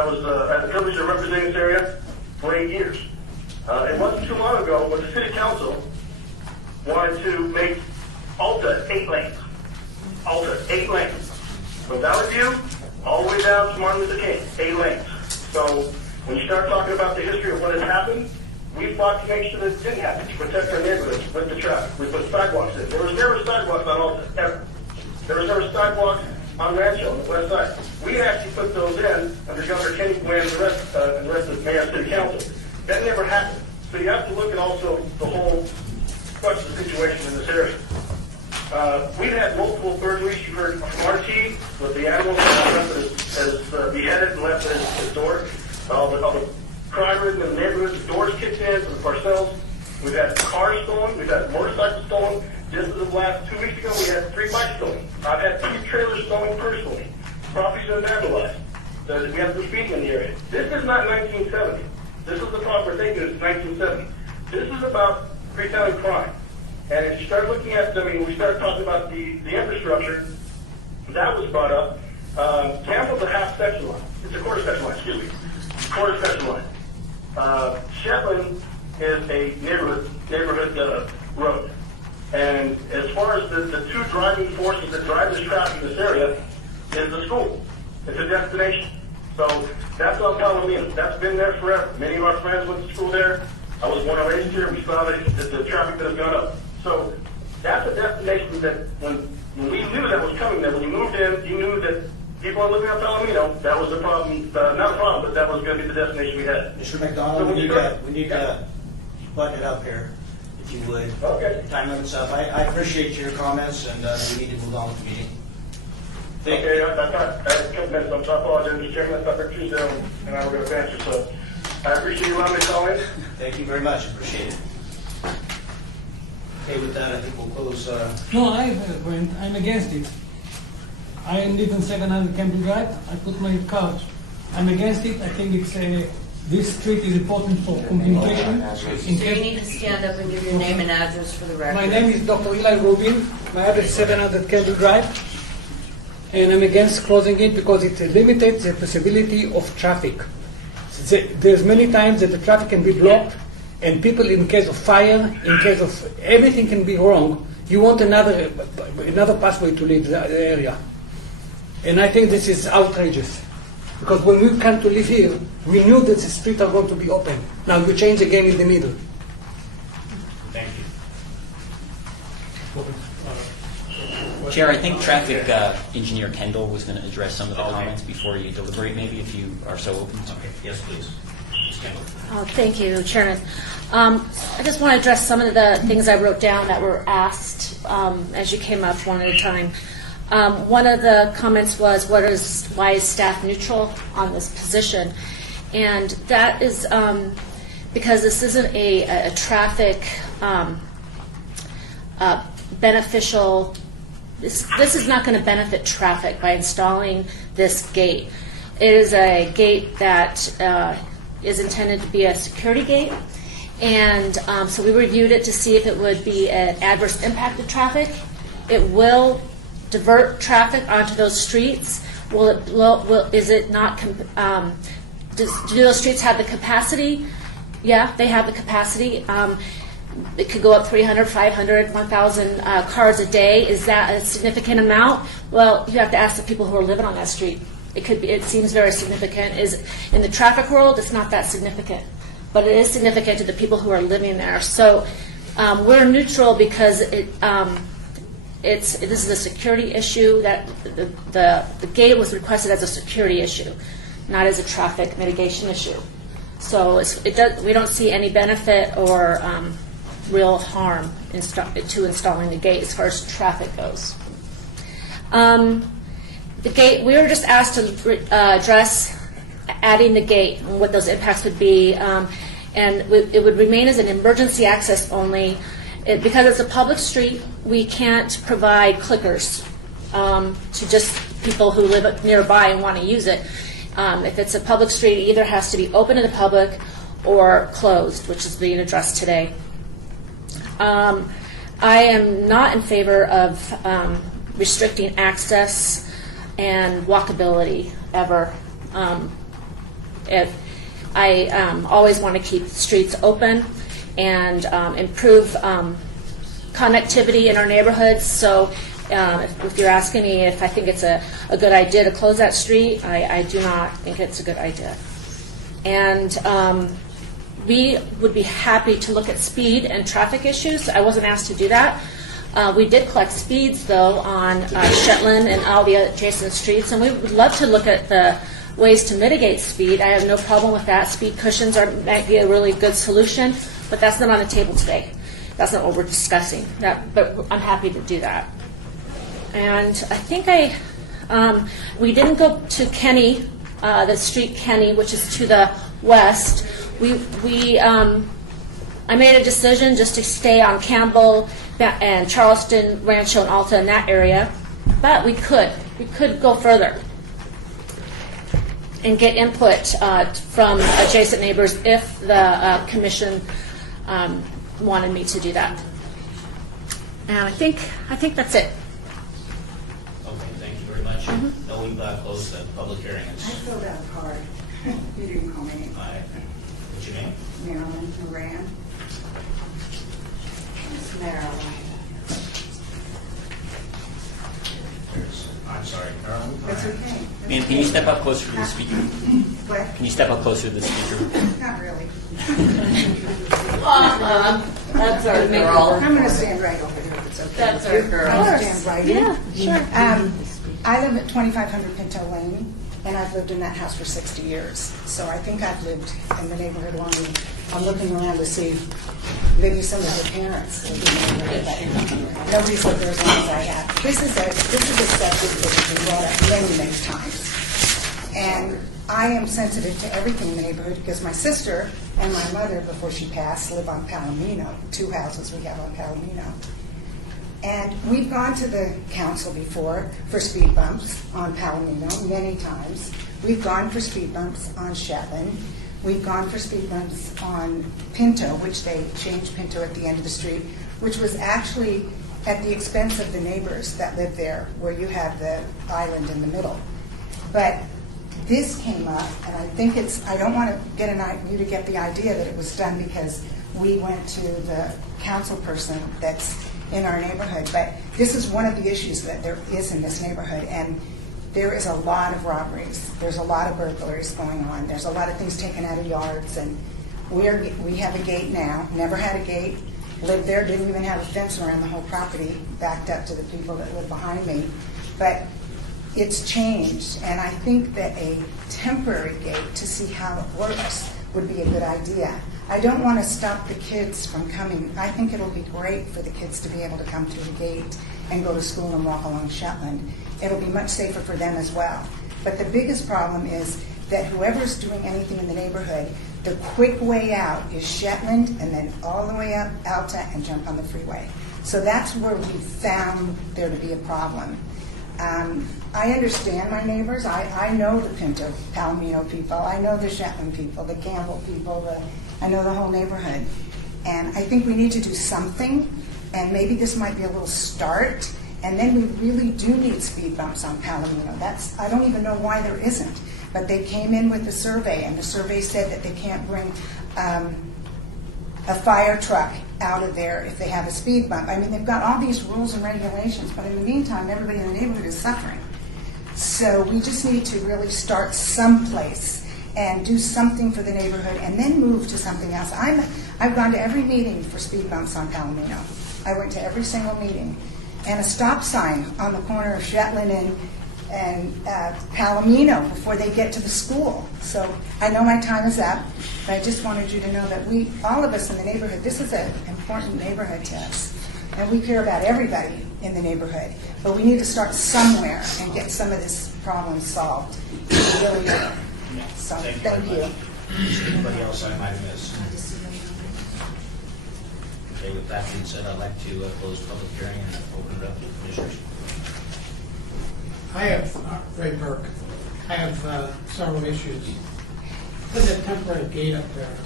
had the privilege of representing this area for 8 years. It wasn't too long ago when the city council wanted to make Alta 8 lanes. Alta, 8 lanes. From Valley View all the way down to Martin Luther King, 8 lanes. So when you start talking about the history of what has happened, we fought to make sure that it didn't happen, to protect our neighborhoods with the traffic. We put sidewalks in. There was never sidewalks on Alta, ever. There was never sidewalks on Rancho, on the west side. We actually put those in under Governor Kenny Quinn and the rest of the mayor and city council. That never happened. So you have to look at also the whole question situation in this area. We've had multiple burglaries. You heard from RT with the animals as beheaded and left at his door. All the crime ridden in the neighborhood, the doors kicked in for the parcels. We've had cars stolen. We've had motorcycles stolen. Just as of last 2 weeks ago, we had 3 bikes stolen. I've had 2 trailers stolen personally. Properties are vandalized. We have graffiti in the area. This is not 1970. This is the proper thing. It's 1970. This is about pre-county crime. And if you start looking at, we started talking about the infrastructure, that was brought up. Campbell's a half section line. It's a quarter section line, excuse me. Quarter section line. Shetland is a neighborhood road. And as far as the 2 driving forces that drive this traffic in this area is the school. It's a destination. So that's on Palomino. That's been there forever. Many of our friends went to school there. I was born and raised here. We saw the traffic that has gone up. So that's a destination that when we knew that was coming there, when you moved in, you knew that people are living on Palomino, that was the problem, not a problem, but that was going to be the destination we had. Mr. McDonald, So we need to button it up here, if you would. Okay. Time limit's up. I appreciate your comments, and we need to move on with the meeting. Okay, I have a couple minutes. I'm sorry, I apologize, Mr. Chairman. I thought Rick Truesdale and I were going to answer, so I appreciate you allowing me to call in. Thank you very much. Appreciate it. Okay, with that, I think we'll close. No, I have a point. I'm against it. I live in 700 Campbell Drive. I put my cars. I'm against it. I think it's this street is important for communication. So you need to stand up and give your name and address for the record. My name is Dr. Eli Rubin. My address is 700 Campbell Drive. And I'm against closing it because it limits the possibility of traffic. There's many times that the traffic can be blocked, and people, in case of fire, in case of everything can be wrong, you want another pathway to leave the area. And I think this is outrageous. Because when we come to live here, we knew that the streets are going to be open. Now you change again in the middle. Thank you. Chair, I think traffic engineer Kendall was going to address some of the comments before you deliberate, maybe, if you are so open. Okay. Yes, please. Ms. Kendall. Thank you, Chairman. I just want to address some of the things I wrote down that were asked as you came up one at a time. One of the comments was, why is staff neutral on this position? And that is because this isn't a traffic beneficial. This is not going to benefit traffic by installing this gate. It is a gate that is intended to be a security gate, and so we reviewed it to see if it would be an adverse impact to traffic. It will divert traffic onto those streets, Is it not? Do those streets have the capacity? Yeah, they have the capacity. It could go up 300, 500, 1,000 cars a day. Is that a significant amount? Well, you have to ask the people who are living on that street. It could be. It seems very significant. Is in the traffic world, it's not that significant, but it is significant to the people who are living there. So we're neutral because this is a security issue. That the gate was requested as a security issue, not as a traffic mitigation issue. So we don't see any benefit or real harm to installing the gate as far as traffic goes. The gate, we were just asked to address adding the gate and what those impacts would be, and it would remain as an emergency access only. Because it's a public street, we can't provide clickers to just people who live nearby and want to use it. If it's a public street, it either has to be open to the public or closed, which is being addressed today. I am not in favor of restricting access and walkability ever. I always want to keep streets open and improve connectivity in our neighborhoods. So if you're asking me if I think it's a good idea to close that street, I do not think it's a good idea. And we would be happy to look at speed and traffic issues. I wasn't asked to do that. We did collect speeds, though, on Shetland and all the adjacent streets, and we would love to look at the ways to mitigate speed. I have no problem with that. Speed cushions might be a really good solution, but that's not on the table today. That's not what we're discussing. But I'm happy to do that. And I think we didn't go to Kenny, the street Kenny, which is to the west. I made a decision just to stay on Campbell and Charleston, Rancho, and Alta in that area, but we could go further and get input from adjacent neighbors if the commission wanted me to do that. And I think that's it. Okay, thank you very much. No, we've closed the public hearing. I filled out a card. You didn't call me. All right. What's your name? Marilyn Moran. It's Marilyn. I'm sorry, Carol. That's okay. Ma'am, can you step up closer to the speaker? What? Can you step up closer to the speaker? Not really. That's our girl. I'm going to stand right over here if it's okay. That's our girl. I'll stand right here. Yeah, sure. I live at 2500 Pinto Lane, and I've lived in that house for 60 years. So I think I've lived in the neighborhood longer. I'm looking around to see maybe some of her parents live in the neighborhood, but nobody's lived there as long as I have. This is a subject that has been brought up many, many times. And I am sensitive to everything in the neighborhood because my sister and my mother, before she passed, live on Palomino, 2 houses we have on Palomino. And we've gone to the council before for speed bumps on Palomino many times. We've gone for speed bumps on Shetland. We've gone for speed bumps on Pinto, which they changed Pinto at the end of the street, which was actually at the expense of the neighbors that live there, where you have the island in the middle. But this came up, and I think I don't want to get you to get the idea that it was done because we went to the council person that's in our neighborhood, but this is one of the issues that there is in this neighborhood, and there is a lot of robberies. There's a lot of burglaries going on. There's a lot of things taken out of yards, and we have a gate now. Never had a gate. Lived there, didn't even have a fence around the whole property, backed up to the people that live behind me. But it's changed, and I think that a temporary gate to see how it works would be a good idea. I don't want to stop the kids from coming. I think it'll be great for the kids to be able to come through the gate and go to school and walk along Shetland. It'll be much safer for them as well. But the biggest problem is that whoever's doing anything in the neighborhood, the quick way out is Shetland and then all the way up Alta and jump on the freeway. So that's where we found there to be a problem. I understand my neighbors. I know the Pinto Palomino people. I know the Shetland people, the Campbell people. I know the whole neighborhood. And I think we need to do something, and maybe this might be a little start, And then we really do need speed bumps on Palomino. I don't even know why there isn't. But they came in with the survey, and the survey said that they can't bring a fire truck out of there if they have a speed bump. I mean, they've got all these rules and regulations, but in the meantime, everybody in the neighborhood is suffering. So we just need to really start someplace and do something for the neighborhood and then move to something else. I've gone to every meeting for speed bumps on Palomino. I went to every single meeting. And a stop sign on the corner of Shetland and Palomino before they get to the school. So I know my time is up, but I just wanted you to know that all of us in the neighborhood, this is an important neighborhood to us. And we care about everybody in the neighborhood. But we need to start somewhere and get some of this problem solved. Really do. So thank you. Anybody else I might have missed? Okay, with that being said, I'd like to close the public hearing and open it up to commissioners. I have, Ray Burke, I have several issues. Putting a temporary gate up there,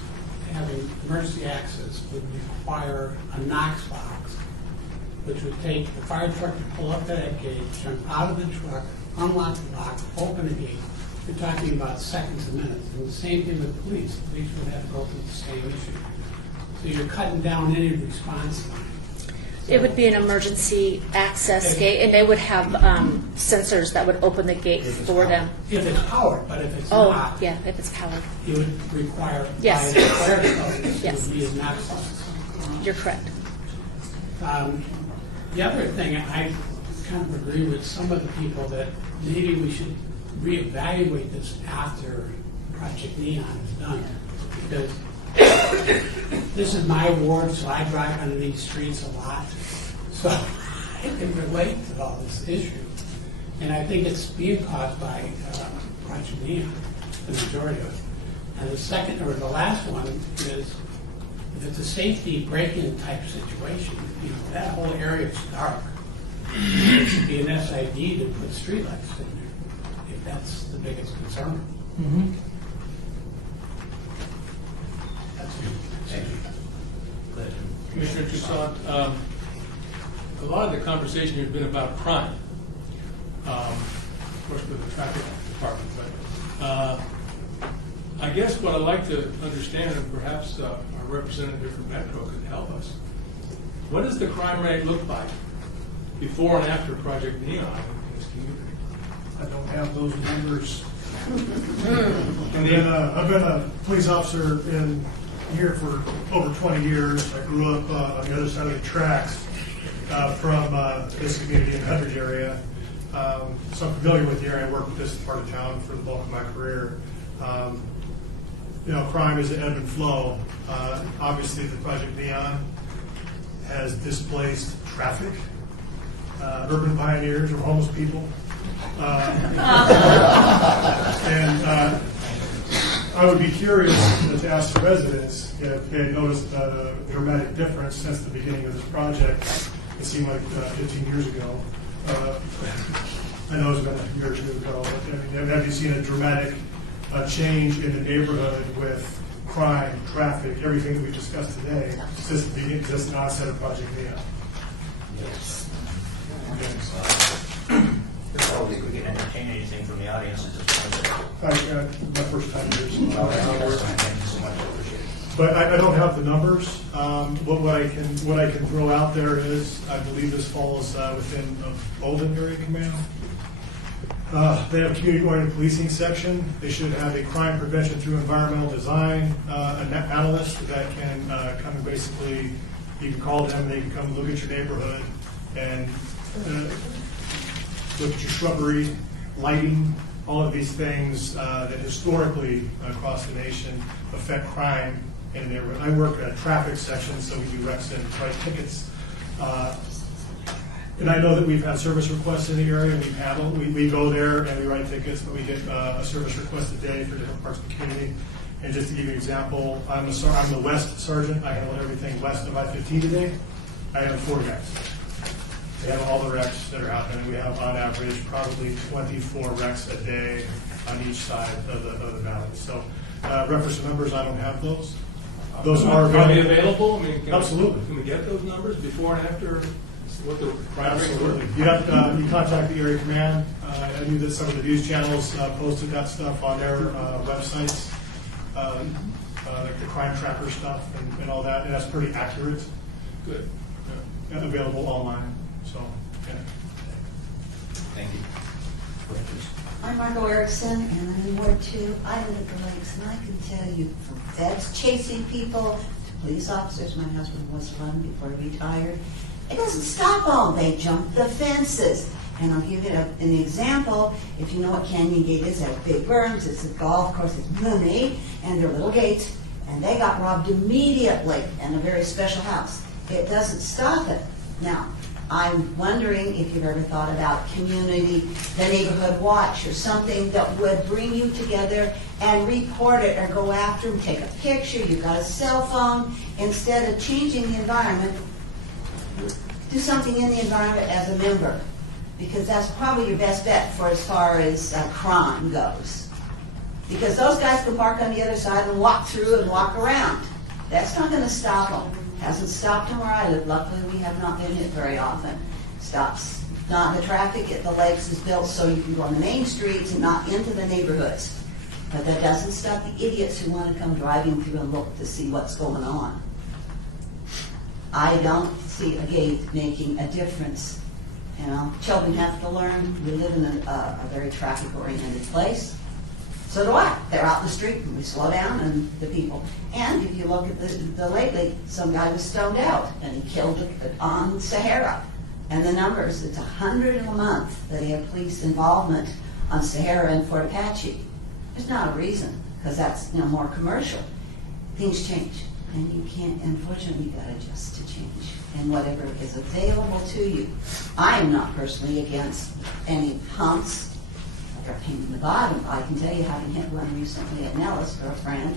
having emergency access would require a Knox box, which would take the fire truck to pull up to that gate, jump out of the truck, unlock the lock, open the gate. You're talking about seconds and minutes. And the same thing with police. Police would have to go through the same issue. So you're cutting down any response time. It would be an emergency access gate, and they would have sensors that would open the gate for them. If it's powered, but if it's not, yeah, if it's powered. you would require Yes. by the fire department Yes. to be a Knox box. You're correct. The other thing, I kind of agree with some of the people that maybe we should reevaluate this after Project Neon is done. Because this is my ward, so I drive on these streets a lot. So I can relate to all this issue. And I think it's being caused by Project Neon, the majority of it. And the second, or the last one, is if it's a safety break-in type situation, that whole area is dark. It should be an SID to put streetlights in there, if that's the biggest concern. That's it. Thank you. Go ahead. Commissioner Toussaint, a lot of the conversation has been about crime, of course with the traffic department, but I guess what I'd like to understand, and perhaps our representative from Metro could help us, what does the crime rate look like before and after Project Neon in this community? I don't have those numbers. I've been a police officer in here for over 20 years. I grew up on the other side of the tracks from this community in the Hunters area. So I'm familiar with the area. I worked with this part of town for the bulk of my career. Crime is an ebb and flow. Obviously, the Project Neon has displaced traffic. Urban pioneers or homeless people. And I would be curious to ask the residents if they noticed a dramatic difference since the beginning of this project. It seemed like 15 years ago. I know it's been a year or two ago, but have you seen a dramatic change in the neighborhood with crime, traffic, everything that we discussed today since the onset of Project Neon? Yes. I don't think we can entertain anything from the audience at this point. My first time here. All right, thank you so much. I appreciate it. But I don't have the numbers. What I can throw out there is, I believe this falls within the Olden Area Command. They have a community-oriented policing section. They should have a crime prevention through environmental design, an analyst that can come and basically, you can call them, they can come look at your neighborhood and look at your shrubbery, lighting, all of these things that historically across the nation affect crime in the neighborhood. I work at a traffic section, so we do wrecks and write tickets. And I know that we've had service requests in the area. We go there and we write tickets, but we get a service request a day for different parts of the community. And just to give you an example, I'm the West Sergeant. I handle everything west of I-15 today. I have 4 wrecks. We have all the wrecks that are happening. We have on average probably 24 wrecks a day on each side of the valley. So reference to numbers, I don't have those. Those are they available? I mean, absolutely. Can we get those numbers before and after what the crime rate Absolutely. You have to, you contact the area command. I knew that some of the news channels posted that stuff on their websites, like the crime tracker stuff and all that, and that's pretty accurate. Good. Yeah, available online, so, yeah. Thank you. I'm Margot Erickson, and I'm in Ward 2. I live at the lakes, and I can tell you, from vets chasing people to police officers, my husband was one before he retired, it doesn't stop all. They jump the fences. And I'll give you an example. If you know what Canyon Gate is, they have big berms, it's a golf course, it's money, and they're little gates, and they got robbed immediately in a very special house. It doesn't stop it. Now, I'm wondering if you've ever thought about community, the neighborhood watch, or something that would bring you together and report it or go after them, take a picture, you've got a cell phone. Instead of changing the environment, do something in the environment as a member, because that's probably your best bet for as far as crime goes. Because those guys can park on the other side and walk through and walk around. That's not going to stop them. Hasn't stopped them where I live. Luckily, we have not been hit very often. Stops not the traffic at the lakes is built so you can go on the main streets and not into the neighborhoods. But that doesn't stop the idiots who want to come driving through and look to see what's going on. I don't see a gate making a difference. You know, children have to learn. We live in a very traffic-oriented place. So do I. They're out in the street and we slow down, and the people. And if you look at the lately, some guy was stoned out and he killed it on Sahara. And the numbers, it's 100 a month that they have police involvement on Sahara and Fort Apache. There's not a reason, because that's more commercial. Things change, and you can't. Unfortunately, you got to adjust to change and whatever is available to you. I am not personally against any pumps. A pain in the bottom. I can tell you, having hit one recently at Nellis for a friend,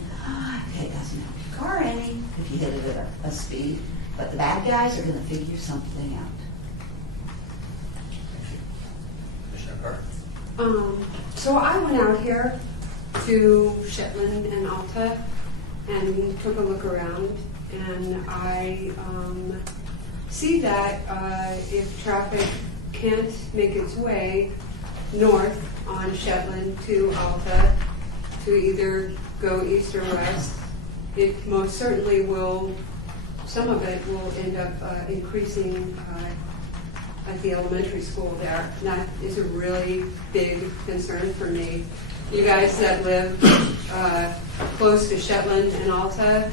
it doesn't help your car any if you hit it at a speed. But the bad guys are going to figure something out. Commissioner Carr. So I went out here to Shetland and Alta and took a look around, and I see that if traffic can't make its way north on Shetland to Alta to either go east or west, it most certainly will, some of it will end up increasing at the elementary school there. And that is a really big concern for me. You guys that live close to Shetland and Alta,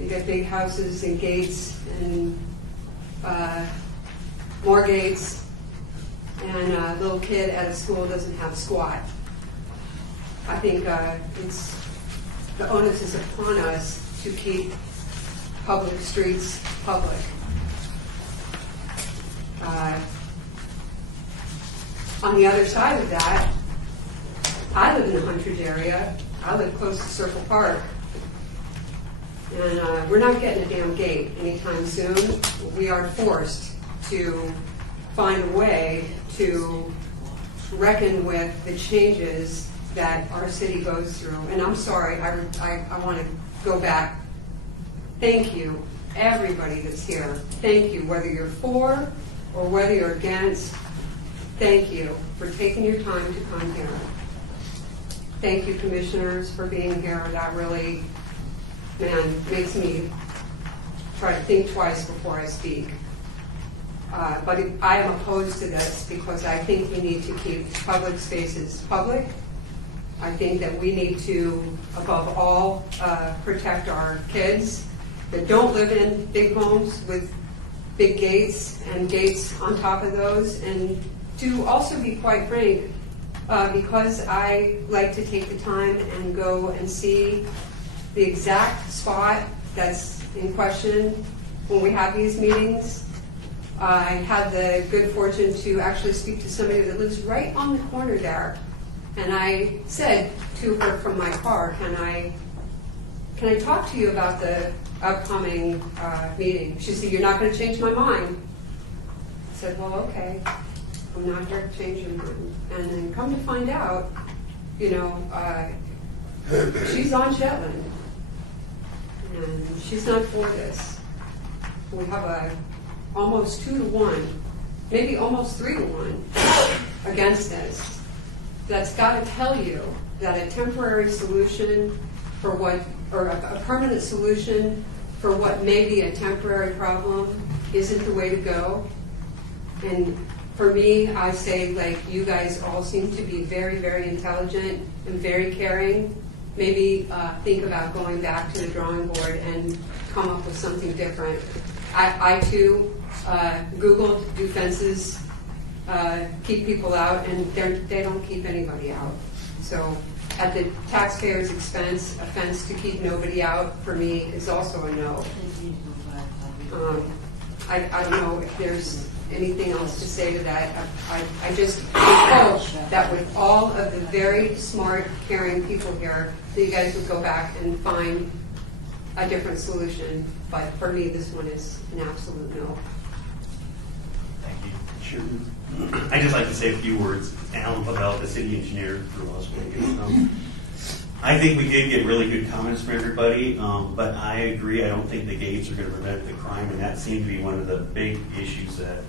you got big houses and gates and more gates, and a little kid at a school doesn't have a squat. I think it's the onus is upon us to keep public streets public. On the other side of that, I live in the Huntridge area. I live close to Circle Park. And we're not getting a damn gate anytime soon. We are forced to find a way to reckon with the changes that our city goes through. And I'm sorry, I want to go back. Thank you, everybody that's here. Thank you, whether you're for or whether you're against. Thank you for taking your time to come here. Thank you, commissioners, for being here. That really, man, makes me try to think twice before I speak. But I am opposed to this because I think we need to keep public spaces public. I think that we need to, above all, protect our kids that don't live in big homes with big gates and gates on top of those. And to also be quite frank, because I like to take the time and go and see the exact spot that's in question when we have these meetings. I had the good fortune to actually speak to somebody that lives right on the corner there. And I said to her from my car, can I talk to you about the upcoming meeting? She said, you're not going to change my mind. I said, well, okay. I'm not here to change your mind. And then come to find out, she's on Shetland. And she's not for this. We have a almost 2-to-1, maybe almost 3-to-1 against this, that's got to tell you that a temporary solution for what, or a permanent solution for what may be a temporary problem isn't the way to go. And for me, I say, like, you guys all seem to be very, very intelligent and very caring. Maybe think about going back to the drawing board and come up with something different. I too, Googled, do fences keep people out, and they don't keep anybody out. So at the taxpayer's expense, a fence to keep nobody out, for me, is also a no. I don't know if there's anything else to say to that. I just hope that with all of the very smart, caring people here, that you guys would go back and find a different solution. But for me, this one is an absolute no. Thank you. Sure. I'd just like to say a few words. Alan Pavel, the city engineer for Las Vegas. I think we did get really good comments from everybody, but I agree. I don't think the gates are going to prevent the crime, and that seemed to be one of the big issues that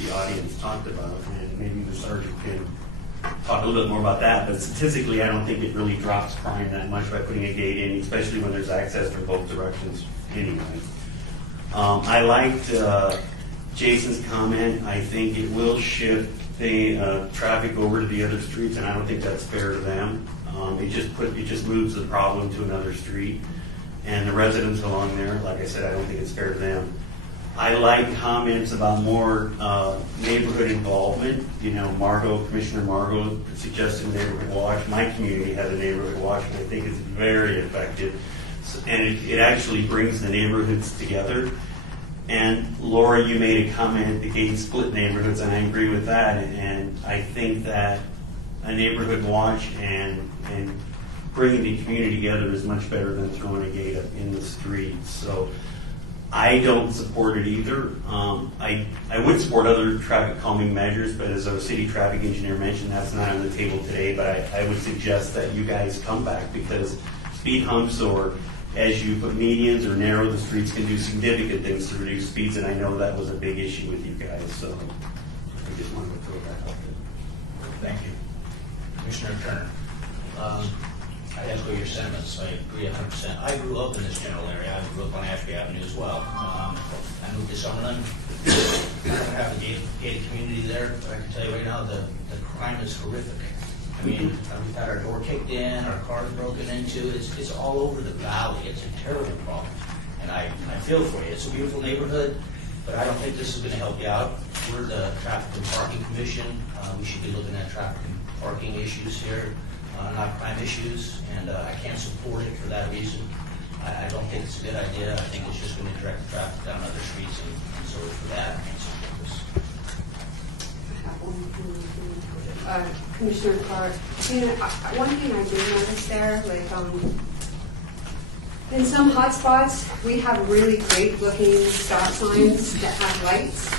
the audience talked about. And maybe the sergeant can talk a little bit more about that. But statistically, I don't think it really drops crime that much by putting a gate in, especially when there's access from both directions anyway. I liked Jason's comment. I think it will shift the traffic over to the other streets, and I don't think that's fair to them. It just moves the problem to another street, and the residents along there, like I said, I don't think it's fair to them. I like comments about more neighborhood involvement. You know, Commissioner Margot suggested neighborhood watch. My community has a neighborhood watch, and I think it's very effective, and it actually brings the neighborhoods together. And Laura, you made a comment, the gates split neighborhoods, and I agree with that. And I think that a neighborhood watch and bringing the community together is much better than throwing a gate up in the street. So I don't support it either. I would support other traffic calming measures, but as our city traffic engineer mentioned, that's not on the table today. But I would suggest that you guys come back, because speed humps, or as you put medians or narrow the streets, can do significant things to reduce speeds, and I know that was a big issue with you guys. So I just wanted to throw that out there. Thank you. Commissioner Turner. I echo your sentiments. I agree 100%. I grew up in this general area. I grew up on Ashby Avenue as well. I moved to Summerlin. I don't have a gated community there, but I can tell you right now, the crime is horrific. I mean, we've had our door kicked in, our cars broken into. It's all over the valley. It's a terrible problem. And I feel for you. It's a beautiful neighborhood, but I don't think this is going to help you out. We're the Traffic and Parking Commission. We should be looking at traffic and parking issues here, not crime issues, and I can't support it for that reason. I don't think it's a good idea. I think it's just going to direct the traffic down other streets, and so for that, I can't support this. Commissioner Clark, you know, one thing I did notice there, like in some hot spots, we have really great looking stop signs that have lights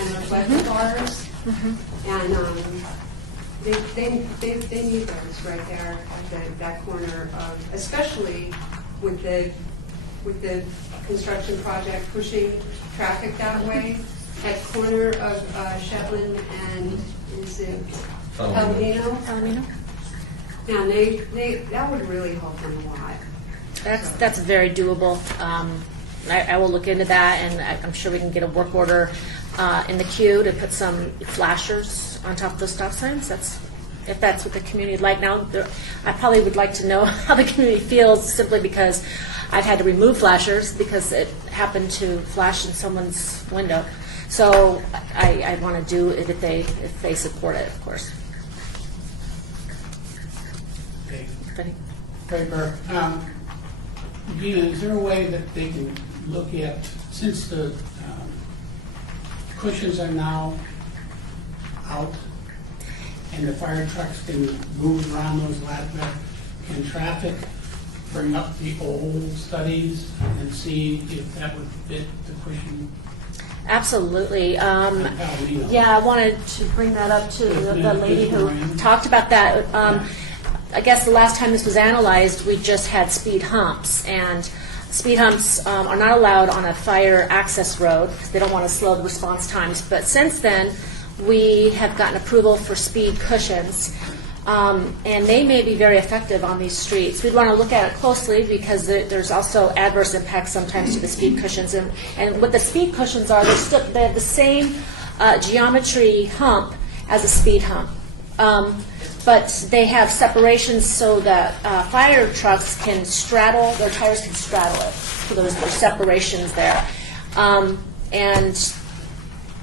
and reflective bars, and they need those right there at that corner of, especially with the construction project pushing traffic that way. That corner of Shetland and is it Palomino? Yeah, that would really help them a lot. That's very doable. I will look into that, and I'm sure we can get a work order in the queue to put some flashers on top of those stop signs. If that's what the community would like. Now, I probably would like to know how the community feels, simply because I've had to remove flashers because it happened to flash in someone's window. So I want to do it if they support it, of course. Paper. Gina, is there a way that they can look at, since the cushions are now out and the fire trucks can move around those ladder, can traffic bring up the old studies and see if that would fit the cushion? Absolutely. Yeah, I wanted to bring that up to the lady who talked about that. I guess the last time this was analyzed, we just had speed humps, and speed humps are not allowed on a fire access road because they don't want to slow the response times. But since then, we have gotten approval for speed cushions, and they may be very effective on these streets. We'd want to look at it closely because there's also adverse impacts sometimes to the speed cushions. And what the speed cushions are, they have the same geometry hump as a speed hump. But they have separations so that fire trucks can straddle, their tires can straddle it. So there's separations there. And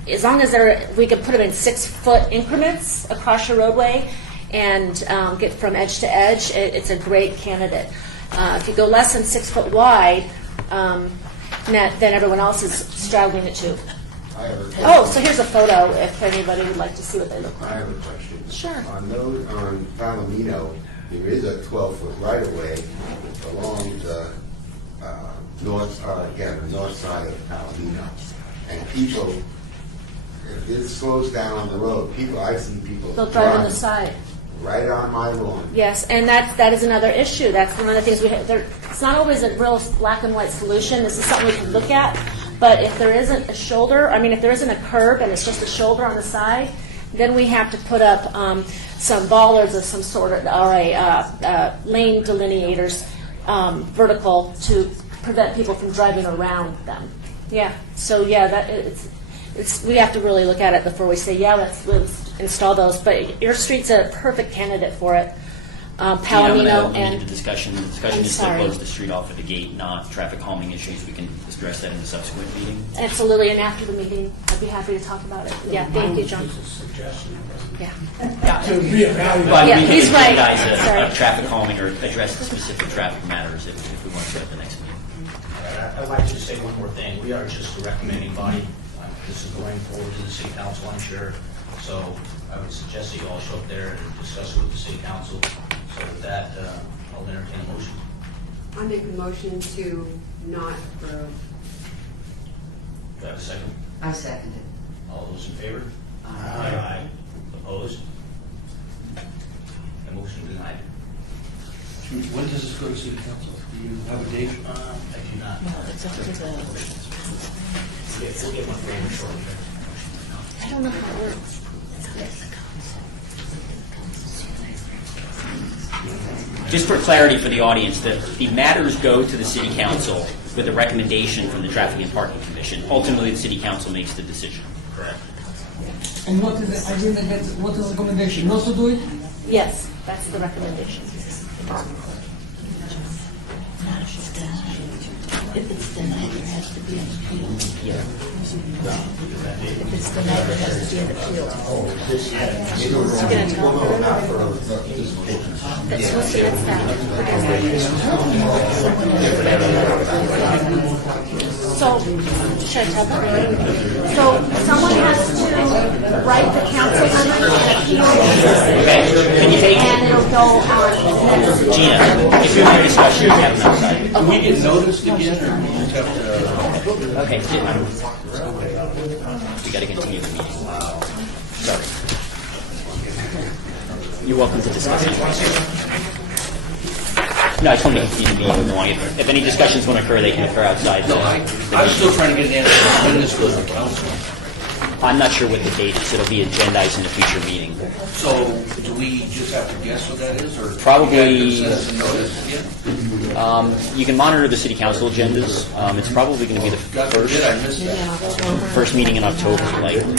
as long as we can put them in 6-foot increments across your roadway and get from edge to edge, it's a great candidate. If you go less than 6 foot wide, then everyone else is straddling it too. Oh, so here's a photo if anybody would like to see what they look like. I have a question. Sure. On Palomino, there is a 12-foot right-of-way along the north side of Palomino. And people, if it slows down on the road, I've seen people They'll drive on the side. right on my lawn. Yes, and that is another issue. That's one of the things we have. It's not always a real black and white solution. This is something we can look at. But if there isn't a shoulder, if there isn't a curb and it's just a shoulder on the side, then we have to put up some bollards of some sort of, or lane delineators vertical to prevent people from driving around them. Yeah. So we have to really look at it before we say, let's install those. But your street's a perfect candidate for it. Palomino and the discussion. The discussion is to close the street off at the gate, not traffic calming issues. We can address that in the subsequent meeting. Absolutely, and after the meeting, I'd be happy to talk about it. Yeah, thank you, John. Just a suggestion. Yeah. To reevaluate. But Yeah, we can he's right. agendize a traffic calming or address the specific traffic matters if we want to at the next meeting. I'd like to say one more thing. We are just a recommending body. This is going forward to the city council, I'm sure. So I would suggest that you all show up there and discuss it with the city council. So with that, I'll entertain a motion. I make a motion to not approve. Do I have a second? I second it. All those in favor? Aye. Opposed? The motion denied. When does this go to city council? Do you have a date? I do not. No, it's up to the. We'll get one for you shortly. I don't know how it works. Just for clarity for the audience, the matters go to the city council with a recommendation from the Traffic and Parking Commission. Ultimately, the city council makes the decision. Correct. And what is I didn't get what is the recommendation? Not to do it? Yes, that's the recommendation. If it's denied, there has to be an appeal. Yeah. If it's denied, there has to be an appeal. So, should I tell them? So, someone has to write the council members and appeal and it'll go on. Gina, if you're in discussion, you have them outside. Do we get noticed again, or we just have to? Okay, we got to continue the meeting. Sorry. You're welcome to discuss it. No, I told me to continue the meeting. If any discussions want to occur, they can occur outside. No, I was still trying to get an answer when this goes to council. I'm not sure what the date is. It'll be agendized in a future meeting. So do we just have to guess what that is, or Probably. you guys send us a notice again? You can monitor the city council agendas. It's probably going to be the God forbid I missed that. first meeting in October, likely.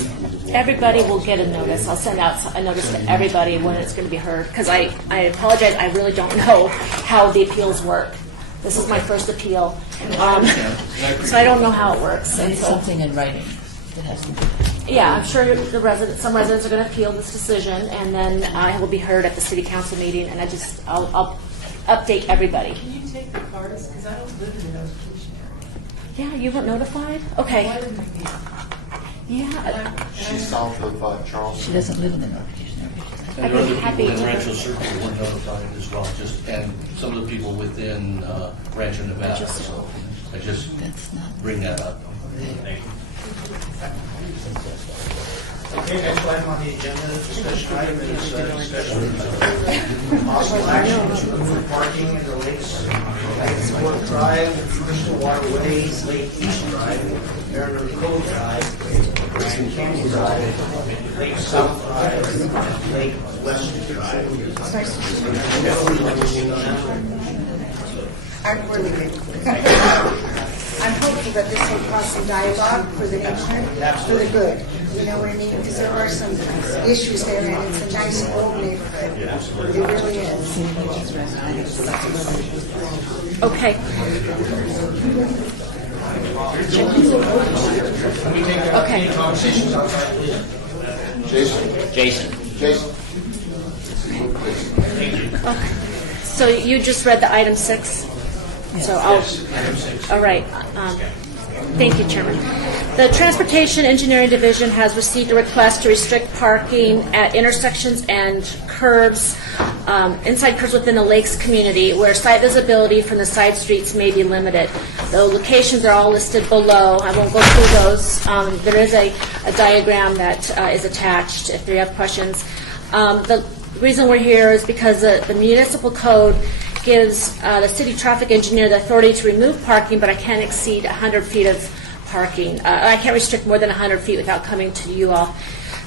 Everybody will get a notice. I'll send out a notice to everybody when it's going to be heard. Because I apologize, I really don't know how the appeals work. This is my first appeal. So I don't know how it works. There's something in writing that has to be. Yeah, I'm sure some residents are going to appeal this decision, and then I will be heard at the city council meeting, and I'll update everybody. Can you take the cards? Because I don't live in the notification area. Yeah, you weren't notified? Okay. Yeah. She's south of Charles. She doesn't live in the notification area. And there are other people in Rancho Circle who weren't notified as well, and some of the people within Rancho Nevada. So I just bring that up. Okay, next item on the agenda, discussion item is discussion of possible action to remove parking in the Lakes North Drive, Crystal Waterways, Lake East Drive, Mariner Cove Drive, Grand Canyon Drive, Lake South Drive, Lake West Drive. I'm really good. I'm hopeful that this will cause some dialogue for the neighborhood, for the good. You know what I mean? Because there are some issues there, and it's a nice old neighborhood. It really is. Okay. Okay. Conversations outside, please. Jason. Okay. So you just read the item 6? So all right. Thank you, Chairman. The Transportation Engineering Division has received a request to restrict parking at intersections and curbs, inside curbs within the Lakes community where sight visibility from the side streets may be limited. The locations are all listed below. I won't go through those. There is a diagram that is attached if you have questions. The reason we're here is because the municipal code gives the city traffic engineer the authority to remove parking, but I can't exceed 100 feet of parking. I can't restrict more than 100 feet without coming to you all.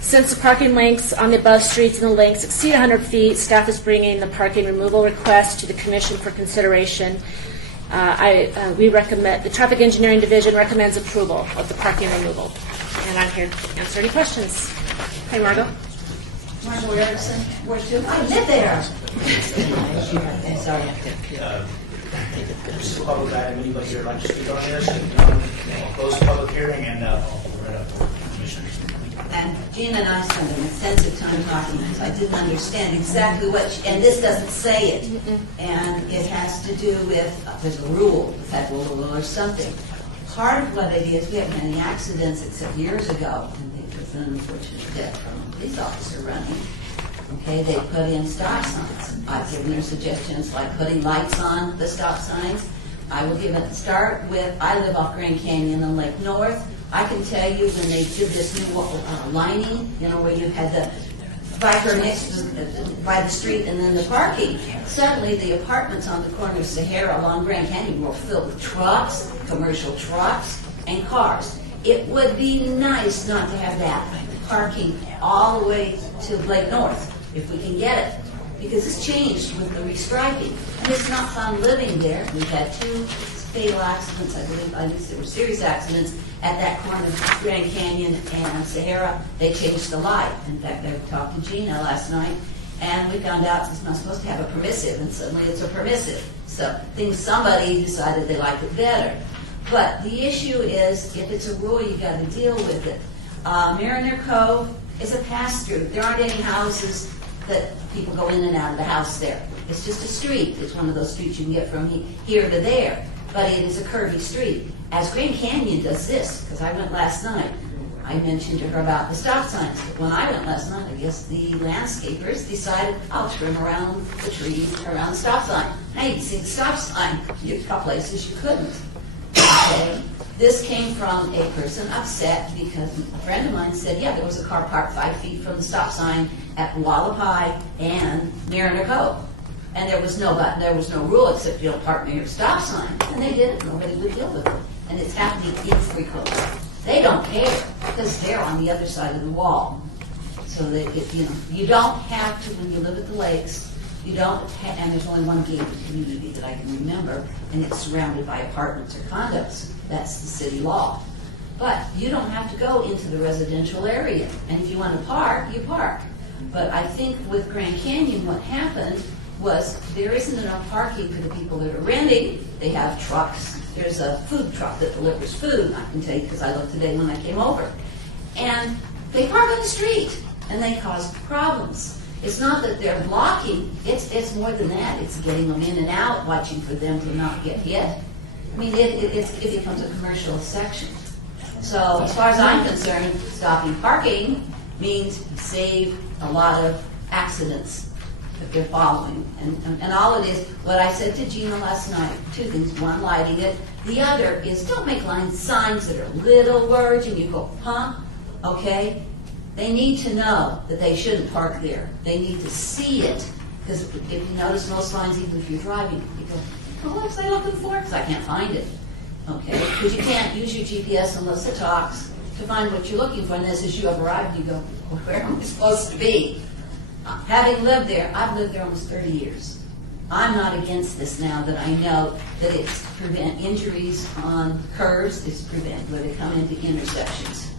Since the parking lengths on the above streets and the lengths exceed 100 feet, staff is bringing the parking removal request to the Commission for consideration. We recommend, the Traffic Engineering Division recommends approval of the parking removal. And I'm here to answer any questions. Hi, Margot. Margot Erickson, Ward 2. I live there. Sorry. This is a public item. Anybody here would like to speak on this? I'll close the public hearing and open it up for commissioners. And Gina and I spent an extensive time talking because I didn't understand exactly what, and this doesn't say it. And it has to do with, there's a rule, the federal rule or something. Part of what it is, we haven't had any accidents except years ago, and there was an unfortunate death from a police officer running. Okay, they put in stop signs. I've given their suggestions like putting lights on the stop signs. I will give it start with, I live off Grand Canyon and Lake North. I can tell you when they did this new lining, you know, where you had the Viper next by the street and then the parking, suddenly the apartments on the corner of Sahara along Grand Canyon were filled with trucks, commercial trucks, and cars. It would be nice not to have that parking all the way to Lake North, if we can get it, because it's changed with the restriping, and it's not fun living there. We've had 2 fatal accidents, I believe, at least there were serious accidents at that corner of Grand Canyon and Sahara. They changed the light. In fact, I talked to Gina last night, and we found out it's not supposed to have a permissive, and suddenly it's a permissive. So somebody decided they liked it better. But the issue is, if it's a rule, you've got to deal with it. Mariner Cove is a pass-through. There aren't any houses that people go in and out of the house there. It's just a street. It's one of those streets you can get from here to there. But it is a curvy street. As Grand Canyon does this, because I went last night, I mentioned to her about the stop signs. But when I went last night, I guess the landscapers decided, I'll trim around the trees, around the stop sign. Now you can see the stop sign. You got places you couldn't. Okay. This came from a person upset because a friend of mine said, yeah, there was a car parked 5 feet from the stop sign at Wallapai and Mariner Cove. And there was no rule except you don't park near your stop sign. And they did it. Nobody would deal with it. And it's happening infrequently. They don't care because they're on the other side of the wall. So you don't have to, when you live at the lakes, you don't have, and there's only one gated community that I can remember, and it's surrounded by apartments or condos. That's the city law. But you don't have to go into the residential area. And if you want to park, you park. But I think with Grand Canyon, what happened was there isn't enough parking for the people that are renting. They have trucks. There's a food truck that delivers food, I can tell you because I looked today when I came over. And they park on the street, and they cause problems. It's not that they're blocking. It's more than that. It's getting them in and out, watching for them to not get hit. I mean, it becomes a commercial section. So as far as I'm concerned, stopping parking means you save a lot of accidents that they're following. And all it is, what I said to Gina last night, 2 things. One, lighting it. The other is don't make signs that are little words and you go, huh? Okay? They need to know that they shouldn't park there. They need to see it. Because if you notice most signs, even if you're driving, you go, oh, what's they looking for? Because I can't find it. Okay? Because you can't use your GPS unless it talks to find what you're looking for. And as you have arrived, you go, well, where am I supposed to be? Having lived there, I've lived there almost 30 years. I'm not against this now that I know that it's to prevent injuries on curves, it's to prevent where they come into intersections.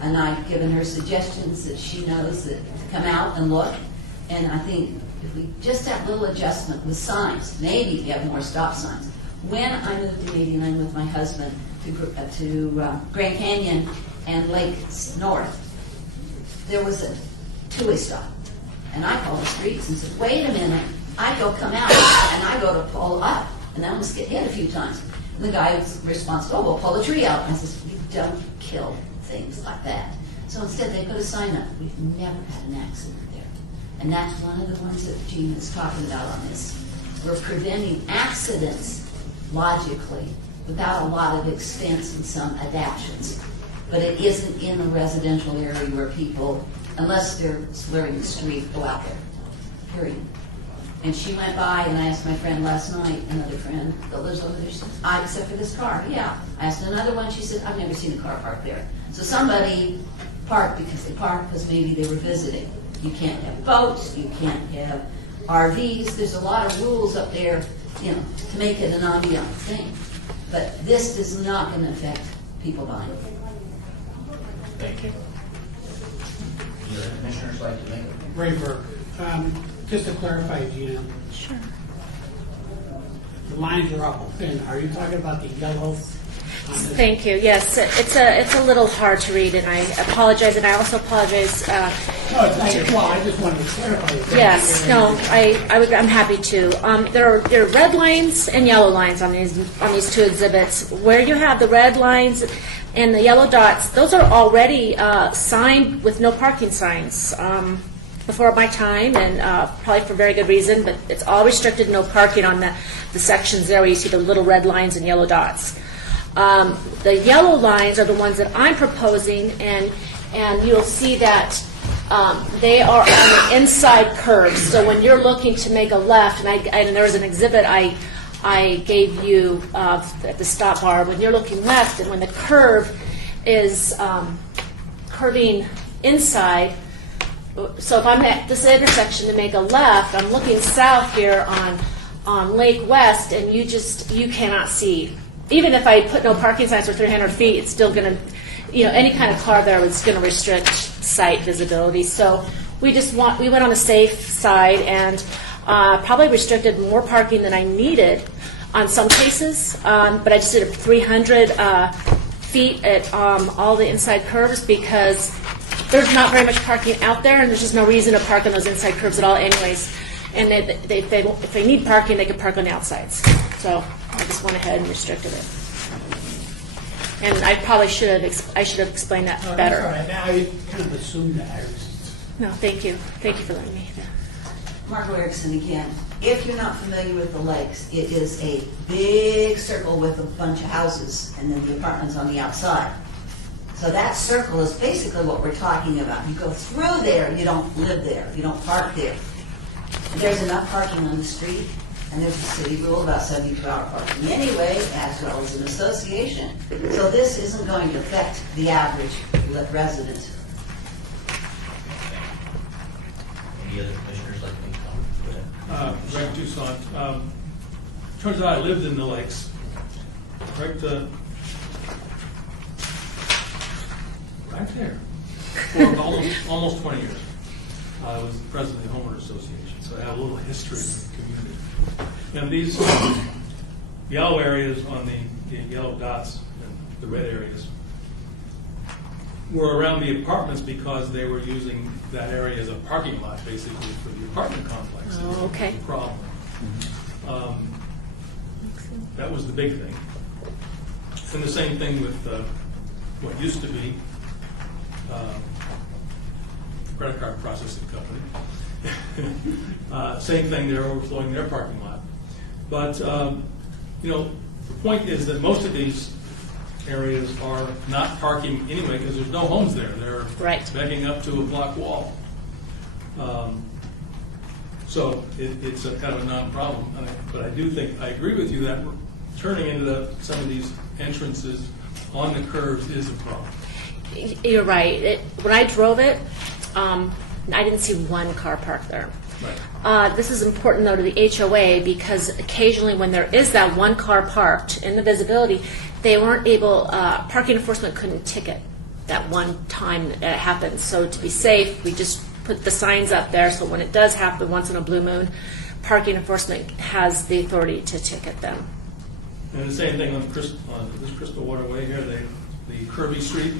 And I've given her suggestions that she knows that to come out and look. And I think if we just have a little adjustment with signs, maybe have more stop signs. When I moved in '89 with my husband to Grand Canyon and Lake North, there was a two-way stop. And I called the streets and said, wait a minute. I go come out and I go to pull up. And I almost get hit a few times. And the guy responds, oh, we'll pull the tree out. And I says, you don't kill things like that. So instead they put a sign up. We've never had an accident there. And that's one of the ones that Gene is talking about on this. We're preventing accidents logically without a lot of expense and some adaptions. But it isn't in a residential area where people, unless they're slurring the street, go out there. Period. And she went by, and I asked my friend last night, another friend that lives over there, she said, except for this car, yeah. I asked another one, she said, I've never seen a car parked there. So somebody parked because they parked because maybe they were visiting. You can't have boats, you can't have RVs, there's a lot of rules up there, you know, to make it an ambiance thing. But this is not going to affect people buying. Thank you. Do the commissioners like to make it? Ray Burke. Just to clarify, Gina. Sure. The lines are awful thin. Are you talking about the yellow? On this? Thank you. Yes, it's a little hard to read, and I apologize, and I also apologize. No, it's not your fault. I just wanted to clarify. Yes, no, I'm happy to. There are red lines and yellow lines on these two exhibits. Where you have the red lines and the yellow dots, those are already signed with no parking signs. Before my time, and probably for very good reason, but it's all restricted, no parking on the sections there where you see the little red lines and yellow dots. The yellow lines are the ones that I'm proposing, and you'll see that they are on the inside curves. So when you're looking to make a left, and there was an exhibit I gave you at the stop bar, when you're looking left, and when the curve is curving inside, so if I'm at this intersection to make a left, I'm looking south here on Lake West, and you cannot see. Even if I put no parking signs for 300 feet, it's still going to, any kind of car there is going to restrict sight visibility. So we went on the safe side and probably restricted more parking than I needed on some cases, but I just did 300 feet at all the inside curves because there's not very much parking out there, and there's just no reason to park on those inside curves at all anyways. And if they need parking, they can park on the outsides. So I just went ahead and restricted it. And I probably should have explained that better. That's all right. I kind of assumed that. No, thank you. Thank you for letting me. Margo Erickson again. If you're not familiar with the lakes, it is a big circle with a bunch of houses and then the apartments on the outside. So that circle is basically what we're talking about. You go through there, you don't live there, you don't park there. There's enough parking on the street, and there's a city rule about 72-hour parking anyway, as well as an association. So this isn't going to affect the average resident. Any other commissioners like to make comments? Greg Toussaint. Turns out I lived in the lakes. Right there. For almost 20 years. I was the president of the Homeowners Association, so I have a little history in the community. And these yellow areas on the yellow dots, and the red areas, were around the apartments because they were using that area as a parking lot, basically, for the apartment complex. Oh, okay. Problem. That was the big thing. And the same thing with what used to be credit card processing company. Same thing, they're overflowing their parking lot. But, the point is that most of these areas are not parking anyway because there's no homes there. They're backing up to a block wall. So it's a kind of a non-problem. But I do think, I agree with you that turning into some of these entrances on the curves is a problem. You're right. When I drove it, I didn't see one car parked there. Right. This is important, though, to the HOA because occasionally when there is that one car parked in the visibility, they weren't able, parking enforcement couldn't ticket that one time it happened. So to be safe, we just put the signs up there so when it does happen once in a blue moon, parking enforcement has the authority to ticket them. And the same thing on this Crystal Waterway here, the Kirby Street.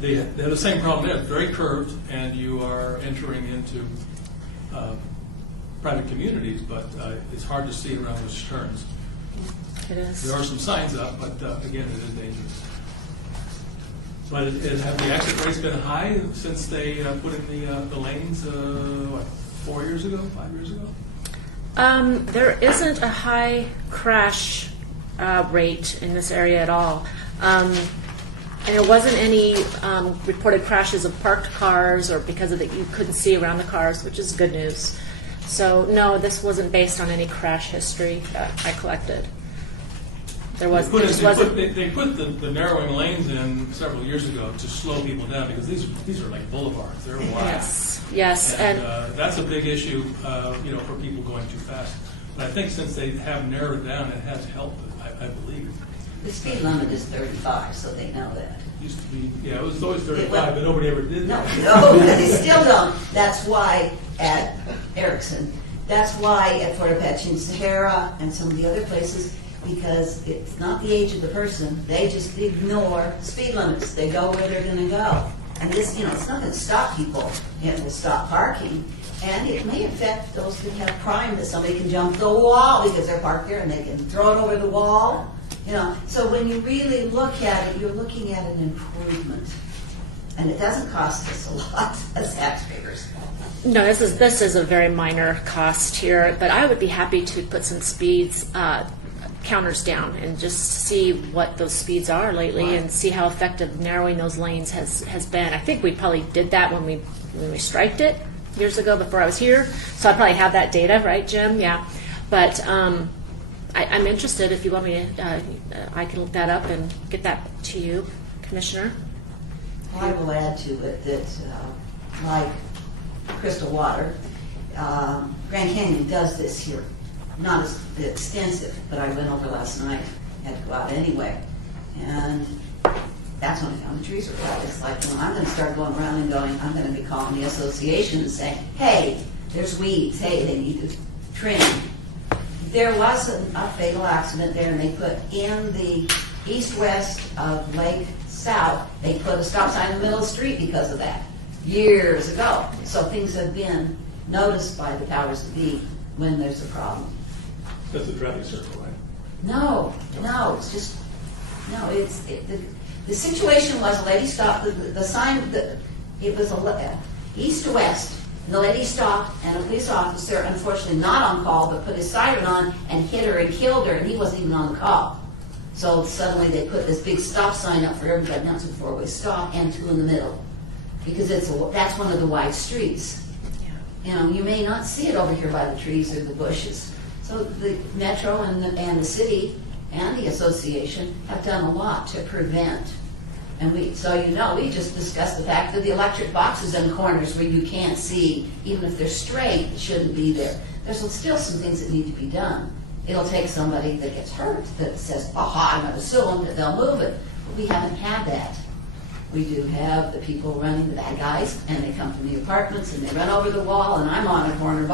They have the same problem there. It's very curved, and you are entering into private communities, but it's hard to see around those turns. It is. There are some signs up, but again, it is dangerous. But have the accident rates been high since they put in the lanes, 4 years ago, 5 years ago? There isn't a high crash rate in this area at all. And there wasn't any reported crashes of parked cars or because of that you couldn't see around the cars, which is good news. So no, this wasn't based on any crash history that I collected. They put the narrowing lanes in several years ago to slow people down because these are like boulevards. They're wide. Yes, and that's a big issue, for people going too fast. But I think since they have narrowed it down, it has helped. I believe. The speed limit is 35, so they know that. Used to be, it was always 35, but nobody ever did that. No, they still don't. That's why at Erickson, that's why at Fort Apache and Sahara and some of the other places, because it's not the age of the person. They just ignore speed limits. They go where they're going to go. And this, it's not going to stop people. It will stop parking. And it may affect those that have crime, that somebody can jump the wall because they're parked there and they can throw it over the wall. So when you really look at it, you're looking at an improvement. And it doesn't cost us a lot as taxpayers. No, this is a very minor cost here, but I would be happy to put some speeds counters down and just see what those speeds are lately and see how effective narrowing those lanes has been. I think we probably did that when we striped it years ago before I was here, so I probably have that data, right, Jim? Yeah, but I'm interested. If you want me to, I can look that up and get that to you, Commissioner. I will add to it that, like Crystal Water, Grand Canyon does this here. Not as extensive, but I went over last night. Had to go out anyway, and that's when I found the trees were cut. It's like, I'm going to start going around and I'm going to be calling the association and saying, hey, there's weeds. Hey, they need to trim. There was a fatal accident there, and they put in the east-west of Lake South, they put a stop sign in the middle of the street because of that, years ago. So things have been noticed by the powers that be when there's a problem. That's a traffic circle, right? No, it's just, the situation was a lady stopped, the sign, it was east to west, and the lady stopped, and a police officer, unfortunately not on call, but put his siren on and hit her and killed her, and he wasn't even on call. So suddenly they put this big stop sign up for everybody. Now it's a four-way stop and two in the middle, because that's one of the wide streets. You may not see it over here by the trees or the bushes. So the Metro and the city and the association have done a lot to prevent. And we just discussed the fact that the electric boxes in corners where you can't see, even if they're straight, shouldn't be there. There's still some things that need to be done. It'll take somebody that gets hurt that says, aha, I'm going to sue them, that they'll move it. But we haven't had that. We do have the people running, the bad guys, and they come from the apartments and they run over the wall, and I'm on a corner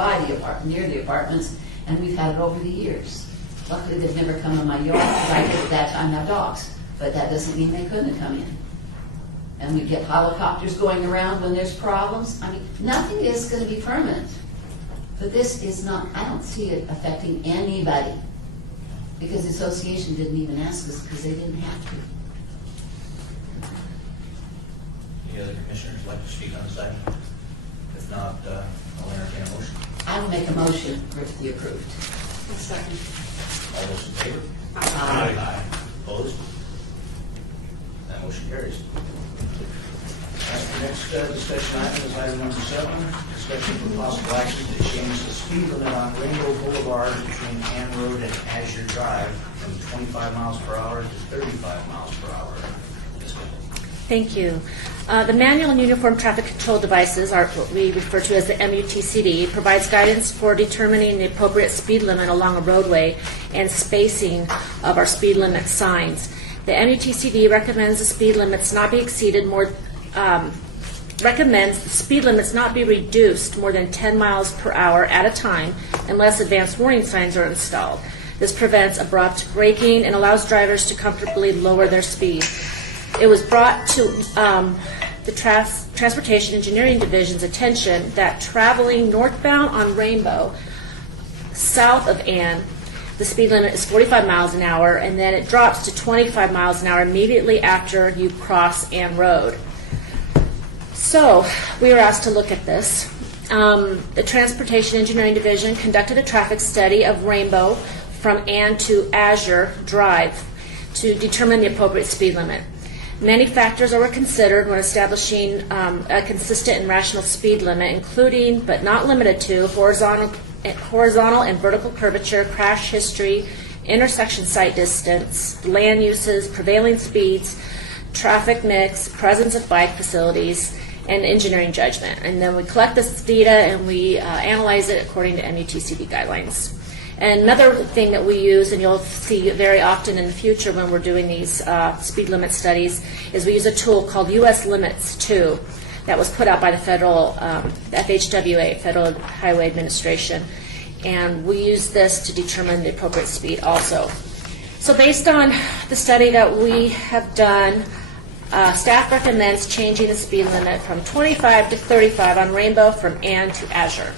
near the apartments, and we've had it over the years. Luckily, they've never come in my yard, because I did at that time have dogs. But that doesn't mean they couldn't have come in. And we get helicopters going around when there's problems. Nothing is going to be permanent. But this is not, I don't see it affecting anybody. Because the association didn't even ask us, because they didn't have to. Any other commissioners like to speak on this item? If not, I'll entertain a motion. I will make a motion for it to be approved. Second. All those in favor? Aye. Opposed? That motion carries. The next discussion item is item number 7, discussion for possible action to change the speed limit on Rainbow Boulevard between Ann Road and Azure Drive from 25 miles per hour to 35 miles per hour. Ms. Campbell. Thank you. The Manual and Uniform Traffic Control Devices, are what we refer to as the MUTCD, provides guidance for determining the appropriate speed limit along a roadway and spacing of our speed limit signs. The MUTCD recommends the speed limits not be exceeded recommends speed limits not be reduced more than 10 miles per hour at a time unless advanced warning signs are installed. This prevents abrupt braking and allows drivers to comfortably lower their speed. It was brought to the Transportation Engineering Division's attention that traveling northbound on Rainbow, south of Ann, the speed limit is 45 miles an hour, and then it drops to 25 miles an hour immediately after you cross Ann Road. So we were asked to look at this. The Transportation Engineering Division conducted a traffic study of Rainbow from Ann to Azure Drive to determine the appropriate speed limit. Many factors were considered when establishing a consistent and rational speed limit, including but not limited to horizontal and vertical curvature, crash history, intersection sight distance, land uses, prevailing speeds, traffic mix, presence of bike facilities, and engineering judgment. And then we collect this data and we analyze it according to MUTCD guidelines. And another thing that we use, and you'll see very often in the future when we're doing these speed limit studies, is we use a tool called US Limits 2 that was put out by the federal FHWA, Federal Highway Administration. And we use this to determine the appropriate speed also. So based on the study that we have done, staff recommends changing the speed limit from 25 to 35 on Rainbow from Ann to Azure.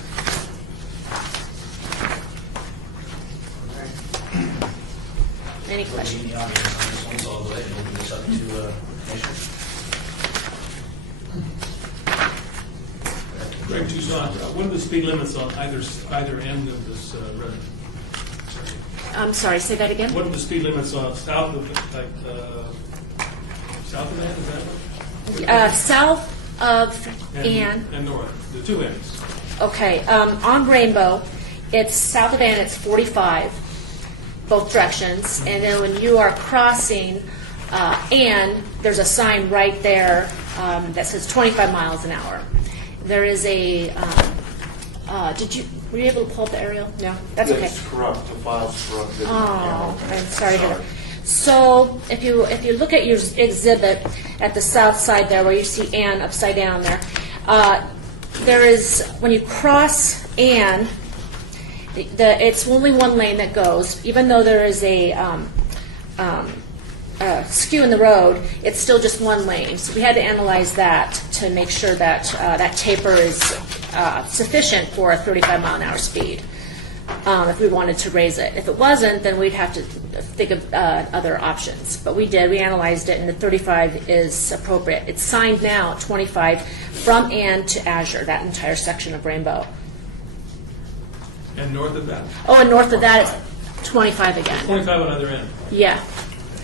Any questions? In the audience on this one, so I'll go ahead and open this up to commissioners. Greg Toussaint, what are the speed limits on either end of this road? I'm sorry, say that again? What are the speed limits on south of south of Ann, is that South of Ann. And north, the two ends. Okay, on Rainbow, it's south of Ann, it's 45, both directions. And then when you are crossing Ann, there's a sign right there that says 25 miles an hour. There is a, were you able to pull up the aerial? No? That's okay. It's corrupt, the file's corrupt. Oh, I'm sorry to hear that. So if you look at your exhibit at the south side there where you see Ann upside down there is, when you cross Ann, it's only one lane that goes. Even though there is a skew in the road, it's still just one lane. So we had to analyze that to make sure that that taper is sufficient for a 35 mile an hour speed. If we wanted to raise it. If it wasn't, then we'd have to think of other options. But we did. We analyzed it, and the 35 is appropriate. It's signed now at 25 from Ann to Azure, that entire section of Rainbow. And north of that? Oh, and north of that, it's 25 again. 25 on either end. Yeah.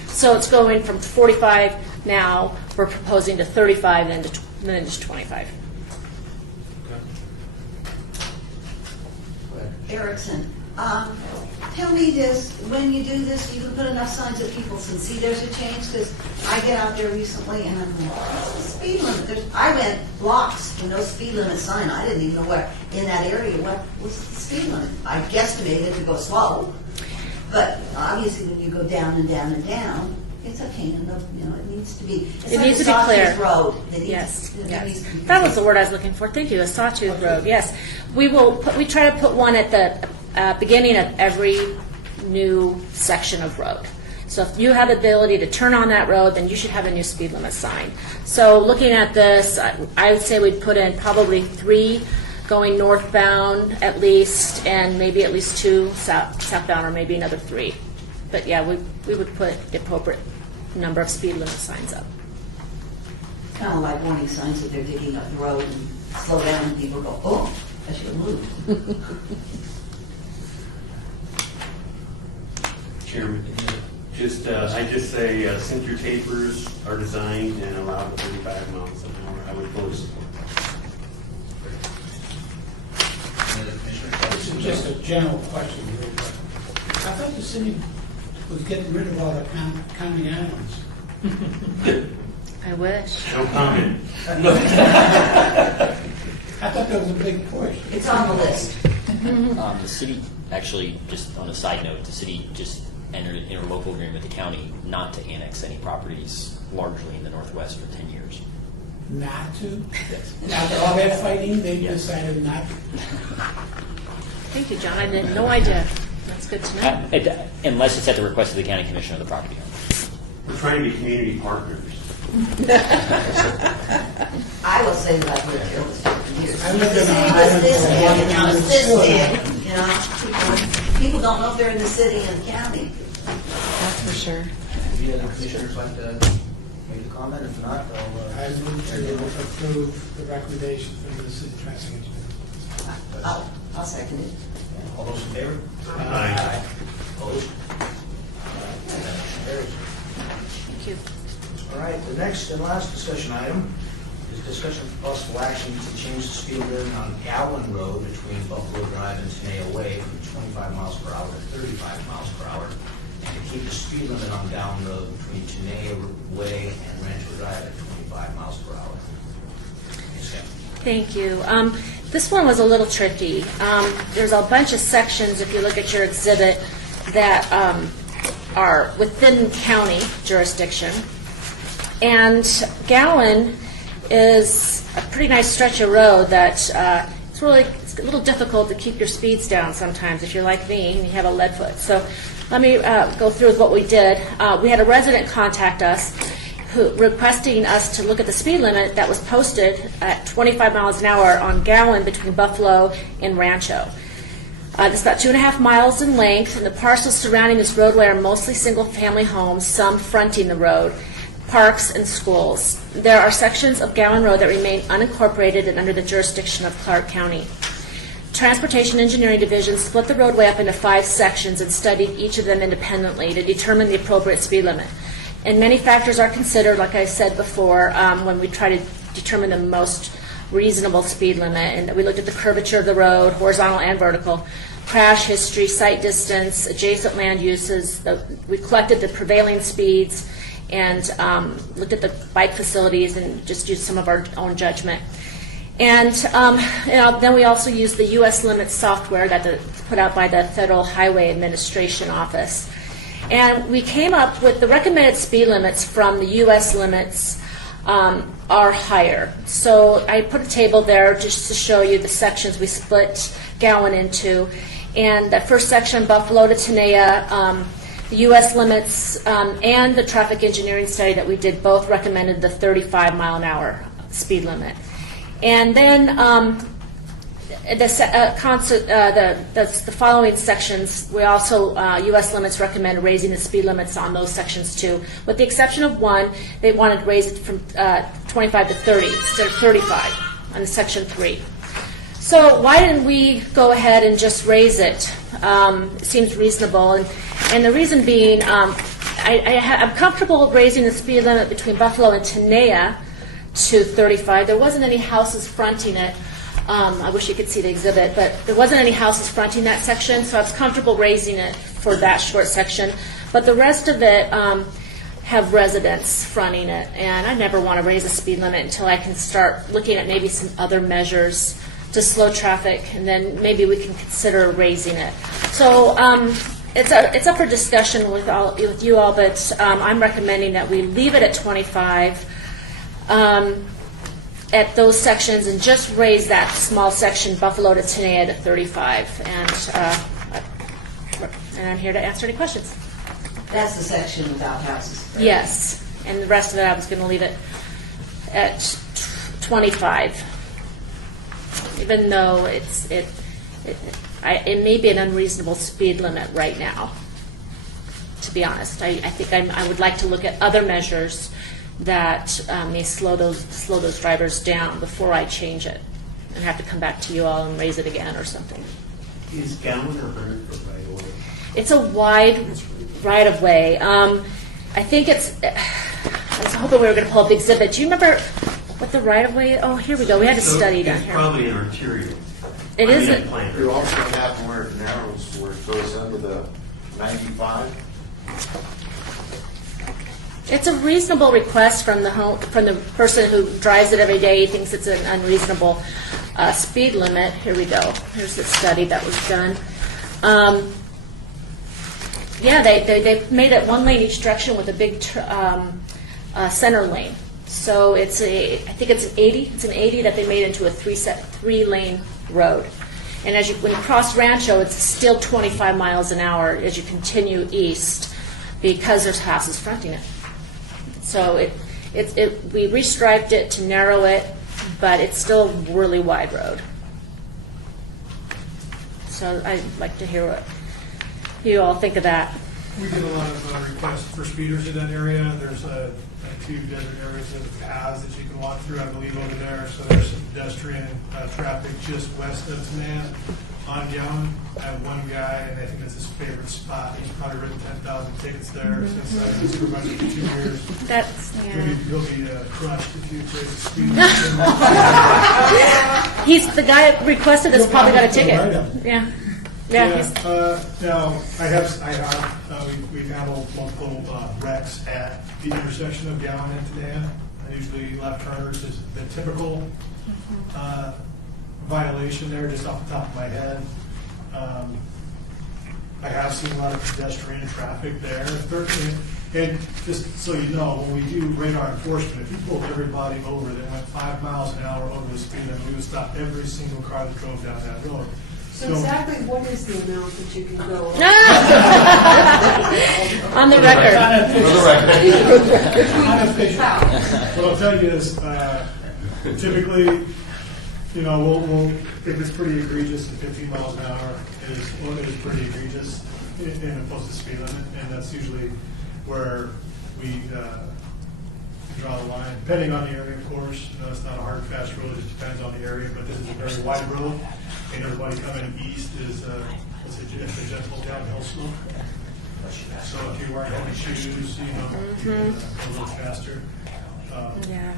So it's going from 45 now. We're proposing to 35, then to 25. Erickson, tell me this, when you do this, you can put enough signs that people can see there's a change, because I get out there recently and I'm like, what's the speed limit? I went blocks with no speed limit sign. I didn't even know what, in that area, what was the speed limit? I guesstimated to go slow, but obviously when you go down and down and down, it's a pain in the, it needs to be, it's it like needs a to be clear. sawtooth road. Yes. Needs to be That was the word I was looking for. Thank you. A sawtooth road. Yes. We try to put one at the beginning of every new section of road. So if you have the ability to turn on that road, then you should have a new speed limit sign. So looking at this, I would say we'd put in probably 3 going northbound at least, and maybe at least 2 southbound, or maybe another 3. But yeah, we would put the appropriate number of speed limit signs up. Kind of like warning signs that they're digging up the road and slow down and people go, oh, I should have moved. Chairman, I just say, since your tapers are designed and allow for 35 miles an hour, I would fully support that. Any other commissioners? This is just a general question. I thought the city was getting rid of all the county islands. I wish. No comment. I thought that was a big push. It's on the list. The city, actually, just on a side note, the city just entered an interlocal agreement with the county not to annex any properties largely in the Northwest for 10 years. Not to? Yes. After all that fighting, they decided not to. Thank you, John. I had no idea. That's good to know. Unless it's at the request of the county commission or the property owner. We're trying to be community partners. I will say that I've lived here almost 50 years. I lived The in city an was island this for big, one and now it's time. this big, you know. People don't know if they're in the city and county. That's for sure. Any other commissioners like to make a comment? If not, I move to approve the recommendation from the city traffic engineer. I'll second it. all those in favor? Aye. Opposed? That motion carries. Thank you. All right, the next and last discussion item is discussion of possible action to change the speed limit on Gowan Road between Buffalo Drive and Tenaya Way from 25 miles per hour to 35 miles per hour, and to keep the speed limit on Gowan Road between Tenaya Way and Rancho Drive at 25 miles per hour. Yes, Sam. Thank you. This one was a little tricky. There's a bunch of sections, if you look at your exhibit, that are within county jurisdiction. And Gowan is a pretty nice stretch of road that it's a little difficult to keep your speeds down sometimes if you're like me and you have a lead foot. So let me go through with what we did. We had a resident contact us requesting us to look at the speed limit that was posted at 25 miles an hour on Gowan between Buffalo and Rancho. It's about 2.5 miles in length, and the parcels surrounding this roadway are mostly single-family homes, some fronting the road, parks, and schools. There are sections of Gowan Road that remain unincorporated and under the jurisdiction of Clark County. Transportation Engineering Division split the roadway up into 5 sections and studied each of them independently to determine the appropriate speed limit. And many factors are considered, like I said before, when we try to determine the most reasonable speed limit. And we looked at the curvature of the road, horizontal and vertical, crash history, sight distance, adjacent land uses. We collected the prevailing speeds and looked at the bike facilities and just used some of our own judgment. And then we also used the U.S. Limits software that's put out by the Federal Highway Administration Office. And we came up with the recommended speed limits from the U.S. limits are higher. So I put a table there just to show you the sections we split Gowan into. And the first section, Buffalo to Tenaya, the U.S. limits and the traffic engineering study that we did both recommended the 35 mile an hour speed limit. And then the following sections, we also, U.S. limits recommend raising the speed limits on those sections too. With the exception of one, they wanted to raise it from 25 to 30 instead of 35 on section 3. So why didn't we go ahead and just raise it? It seems reasonable. And the reason being, I'm comfortable raising the speed limit between Buffalo and Tenaya to 35. There wasn't any houses fronting it. I wish you could see the exhibit, but there wasn't any houses fronting that section, so I was comfortable raising it for that short section. But the rest of it have residents fronting it, and I never want to raise the speed limit until I can start looking at maybe some other measures to slow traffic, and then maybe we can consider raising it. So it's up for discussion with you all, but I'm recommending that we leave it at 25 at those sections and just raise that small section, Buffalo to Tenaya, to 35. And I'm here to answer any questions. That's the section without houses. Right? Yes, and the rest of it I was going to leave it at 25. Even though it may be an unreasonable speed limit right now, to be honest. I think I would like to look at other measures that may slow those drivers down before I change it and have to come back to you all and raise it again or something. Is Gowan or Herndon right away? It's a wide right-of-way. I think it's, I was hoping we were going to pull up the exhibit. Do you remember what the right-of-way, oh, here we go, we had a study down It's here. probably an arterial. It I mean, isn't. a planter. You also have where it narrows, where it goes under the 95. It's a reasonable request from the person who drives it every day. He thinks it's an unreasonable speed limit. Here we go. Here's the study that was done. Yeah, they made it one lane each direction with a big center lane. So I think it's an 80. It's an 80 that they made into a three-lane road. And when you cross Rancho, it's still 25 miles an hour as you continue east because there's houses fronting it. So we restriped it to narrow it, but it's still a really wide road. So I'd like to hear what you all think of that. We get a lot of requests for speeders in that area. There's two desert areas of paths that you can walk through, I believe, over there. So there's some pedestrian traffic just west of Taman on Gowan. I have one guy, and I think that's his favorite spot. He's probably written 10,000 tickets there since I've been supervisor for 2 years. That's, yeah. He'll be crushed if you take a speed. He's the guy that requested this. Probably got a ticket. Yeah. Now, we've handled multiple wrecks at the intersection of Gowan and Tenaya. Usually left turners is the typical violation there, just off the top of my head. I have seen a lot of pedestrian traffic there. And just so you know, when we do radar enforcement, if you pulled everybody over that went 5 miles an hour over the speed limit, we would stop every single car that drove down that road. So exactly what is the amount that you can go over? On the record. What I'll tell you is, typically, we'll if it's pretty egregious, 15 miles an hour is pretty egregious in opposed to speed limit, and that's usually where we draw the line, depending on the area, of course. It's not a hard, fast road; it just depends on the area. But this is a very wide road, and everybody coming east is it's a gentle downhill slope. So if you're wearing heavy shoes, you can go a little faster. Yeah.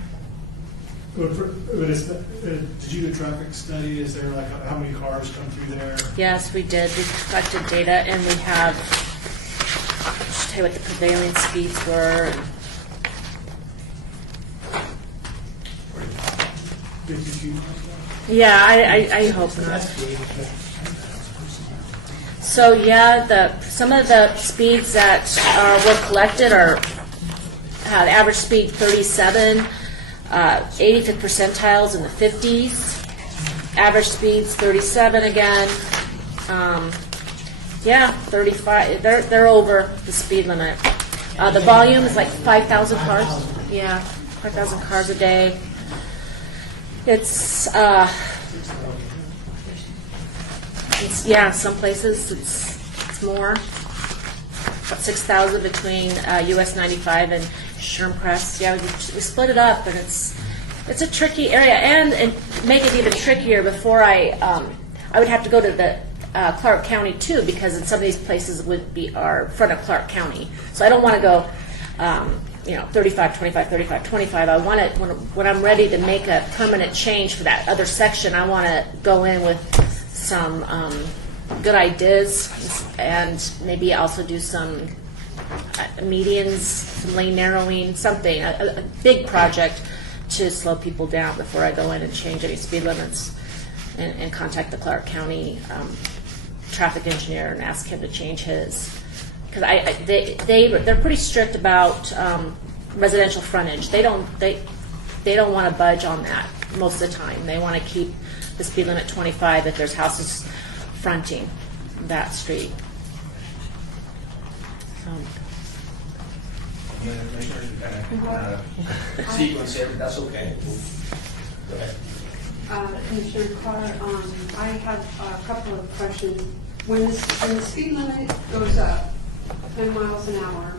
Did you do a traffic study? Is there how many cars come through there? Yes, we did. We collected data, and we have. I'll tell you what the prevailing speeds were. 52. Yeah, I hope not. So yeah, some of the speeds that were collected have average speed 37, 85th percentiles in the 50s. Average speeds 37 again. 35. They're over the speed limit. The volume is like 5,000 cars. Yeah, 5,000 cars a day. It's some places it's more. About 6,000 between US 95 and Shermcrest. Yeah, we split it up, and it's a tricky area, and make it even trickier. Before I would have to go to the Clark County too, because in some of these places would be our front of Clark County. So I don't want to go. 35, 25, 35, 25. I want it when I'm ready to make a permanent change for that other section. I want to go in with some good ideas and maybe also do some medians, some lane narrowing, something, a big project to slow people down before I go in and change any speed limits and contact the Clark County traffic engineer and ask him to change his. Because they're pretty strict about residential frontage. They don't want to budge on that most of the time. They want to keep the speed limit 25 if there's houses fronting that street. Any other commissioners sequence here, but that's okay. Go ahead. Commissioner Carr, I have a couple of questions. When the speed limit goes up 10 miles an hour,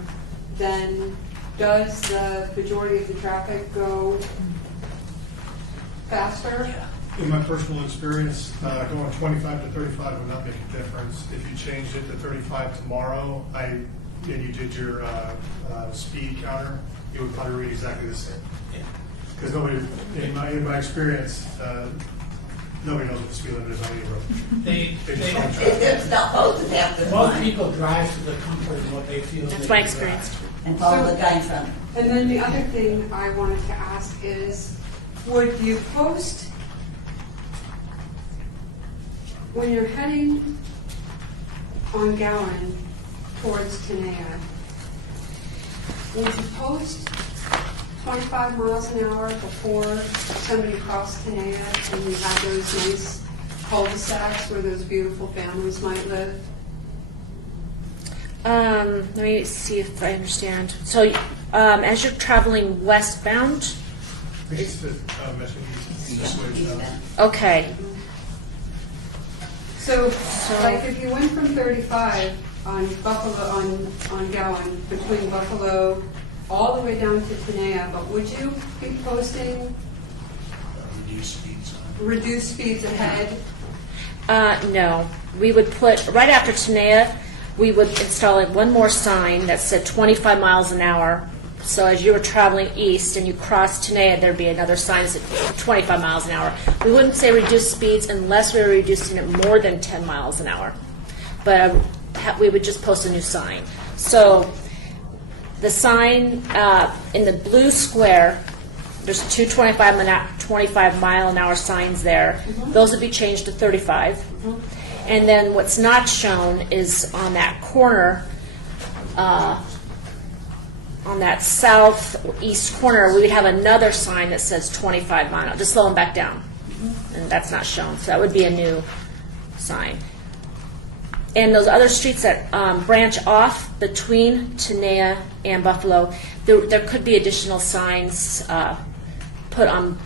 then does the majority of the traffic go faster? In my personal experience, going 25 to 35 would not make a difference. If you changed it to 35 tomorrow, you did your speed counter, it would probably read exactly the same. Because nobody, in my experience, nobody knows what the speed limit is on any road. They just don't track. It's not posted half the Most time. people drive to the comfort of what they feel. That's they my can experience. drive. And follow the guy in front. And then the other thing I wanted to ask is, would you post, when you're heading on Gowan towards Tenaya, would you post 25 miles an hour before somebody crossed Tenaya and you have those nice cul-de-sacs where those beautiful families might live? Let me see if I understand. So, as you're traveling westbound, okay. So, like if you went from 35 on Buffalo, on Gowan, between Buffalo all the way down to Tenaya, but would you be posting reduced speeds ahead? No. We would put, right after Tenaya, we would install one more sign that said 25 miles an hour. So as you were traveling east and you crossed Tenaya, there'd be another sign that said 25 miles an hour. We wouldn't say reduce speeds unless we were reducing it more than 10 miles an hour. But we would just post a new sign. So the sign in the blue square, there's two 25 mile an hour signs there. Those would be changed to 35. And then what's not shown is on that corner, on that southeast corner, we would have another sign that says 25 mile an hour. Just slow them back down. And that's not shown. So that would be a new sign. And those other streets that branch off between Tenaya and Buffalo, there could be additional signs put on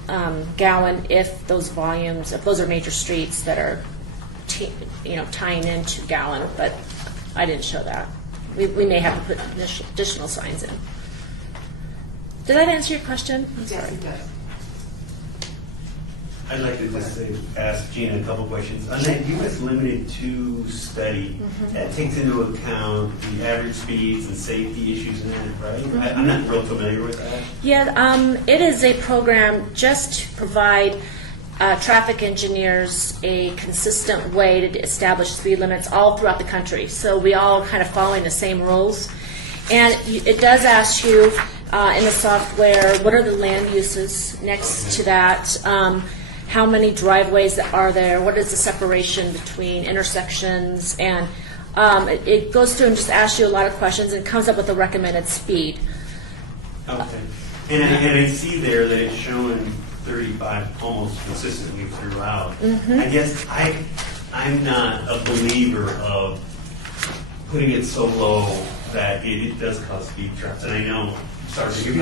Gowan if those are major streets that are tying into Gowan, but I didn't show that. We may have to put additional signs in. Did that answer your question? I'm sorry. Yes, it does. I'd like to just ask Gina a couple questions. On that U.S. Limited 2 study, that takes into account the average speeds and safety issues in that, right? I'm not real familiar with that. Yeah, it is a program just to provide traffic engineers a consistent way to establish speed limits all throughout the country. So we all kind of following the same rules. And it does ask you in the software, what are the land uses next to that? How many driveways are there? What is the separation between intersections? And it goes through and just asks you a lot of questions and comes up with a recommended speed. Okay. And I see there that it's showing 35 almost consistently throughout. I guess I'm not a believer of putting it so low that it does cause speed traps. And I know, Sergeant, you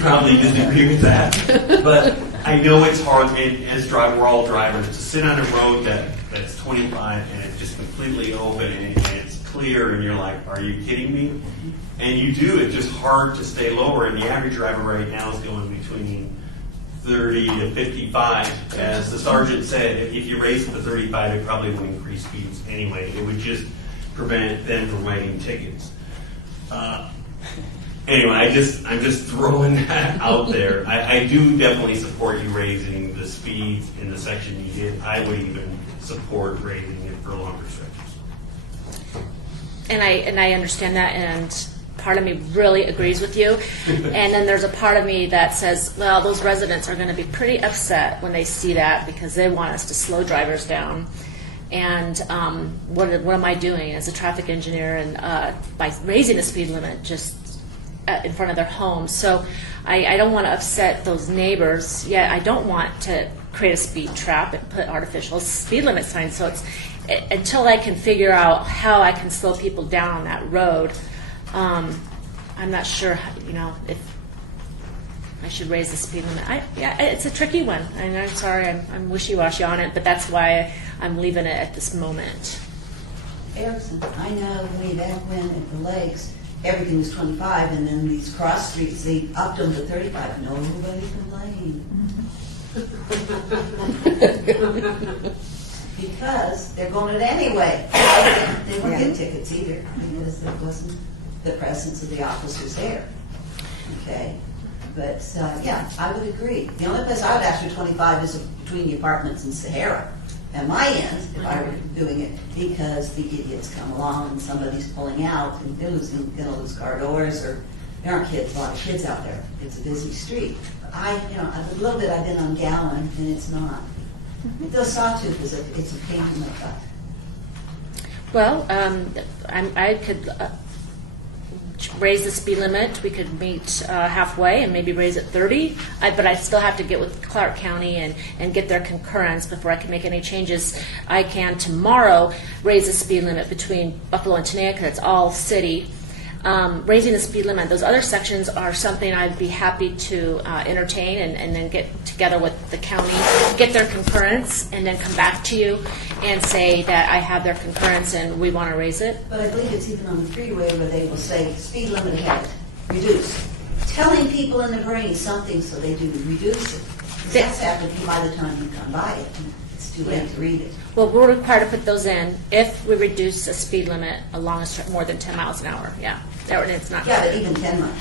probably disagree with that. But I know it's hard, and as we're all drivers, to sit on a road that's 25 and it's just completely open and it's clear, and you're like, are you kidding me? And you do, it's just hard to stay lower, and the average driver right now is going between 30 to 55. As the sergeant said, if you raise it to 35, it probably would increase speeds anyway. It would just prevent them from writing tickets. Anyway, I'm just throwing that out there. I do definitely support you raising the speeds in the section you did. I would even support raising it for longer stretches. And I understand that, and part of me really agrees with you. And then there's a part of me that says, well, those residents are going to be pretty upset when they see that because they want us to slow drivers down. And what am I doing as a traffic engineer and by raising the speed limit just in front of their homes? So I don't want to upset those neighbors, yet I don't want to create a speed trap and put artificial speed limit signs. So until I can figure out how I can slow people down on that road, I'm not sure, if I should raise the speed limit. It's a tricky one, and I'm sorry, I'm wishy-washy on it, but that's why I'm leaving it at this moment. Erickson, I know way back when at the lakes, everything was 25, and then these cross streets, they upped them to 35. Nobody complained. because they're going it anyway. They won't get tickets either because there wasn't the presence of the officers there. Okay? But, yeah, I would agree. The only place I would ask for 25 is between the apartments and Sahara. At my end, if I were doing it, because the idiots come along and somebody's pulling out and they're gonna lose car doors, or there aren't kids, a lot of kids out there. It's a busy street. A little bit I've been on Gowan, and it's not. The Sawtooth is it's a pain in the butt. Well, I could raise the speed limit. We could meet halfway and maybe raise it 30. But I still have to get with Clark County and get their concurrence before I can make any changes. I can tomorrow raise the speed limit between Buffalo and Tenaya because it's all city. Raising the speed limit, those other sections are something I'd be happy to entertain and then get together with the county, get their concurrence, and then come back to you and say that I have their concurrence and we want to raise it. But I believe it's even on the freeway where they will say, speed limit ahead, reduce. Telling people in the brain something so they do reduce it. That's happening by the time you come by it. It's too late to read it. Well, we're required to put those in if we reduce a speed limit along more than 10 miles an hour. Yeah, it's not. Yeah, but even 10 miles,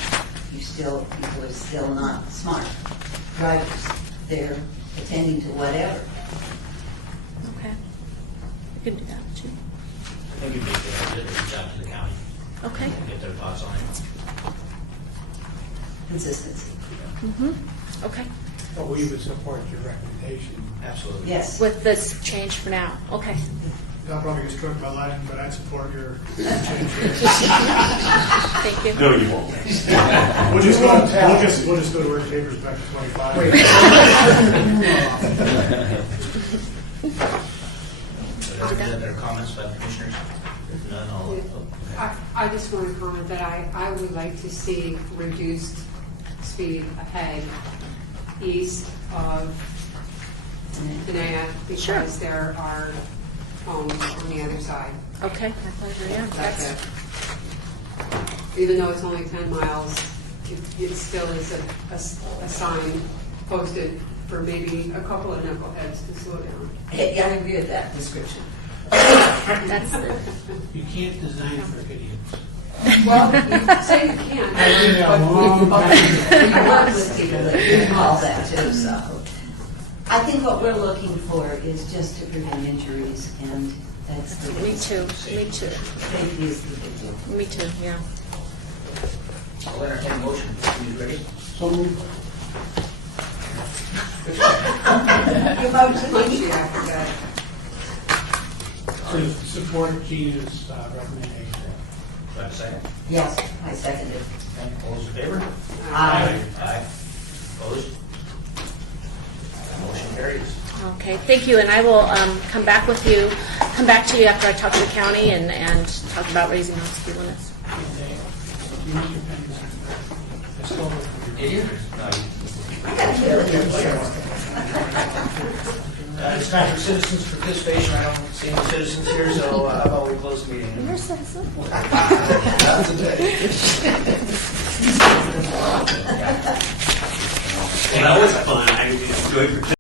people are still not smart drivers. They're attending to whatever. Okay, we can do that too. I think it'd be a good idea to reach out to the county. Okay. And get their thoughts on it. Consistency. Mm-hmm. Okay. But we would support your recommendation. Absolutely. Yes. With this change for now. Okay. I'll probably get struck by lightning, but I'd support your change. Thank you. No, you won't. We'll just go to work papers back to 25. Are there any other comments by the commissioners? If none, I just want to comment that I would like to see reduced speed ahead east of Tenaya because there are homes on the other side. Okay, my pleasure. Yeah, That's it. Even though it's only 10 miles, it still is a sign posted for maybe a couple of knuckleheads to slow down. Yeah, I agree with that description. That's You can't design for idiots. Well, you say you can. We work with people that do all that too, so. I think what we're looking for is just to prevent injuries, and that's the. Me too. Me too. Safety is the big deal. Me too. Yeah. I'll entertain a motion. Are you ready? So moved. Your motion, Punchy after that. To support Gina's recommendation. Do I have a second? Yes, I second it. Okay. All those in favor? Aye. Aye. Opposed? Motion carries. Okay. Thank you. And I will come back to you after I talk to the county and talk about raising those speed limits. You want your pen back? I stole it from Did you? I got a feeling. It's time for citizens participation. I don't see any citizens here, so how about we close the meeting? You're so simple. That's a day. Well, that was fun. I enjoyed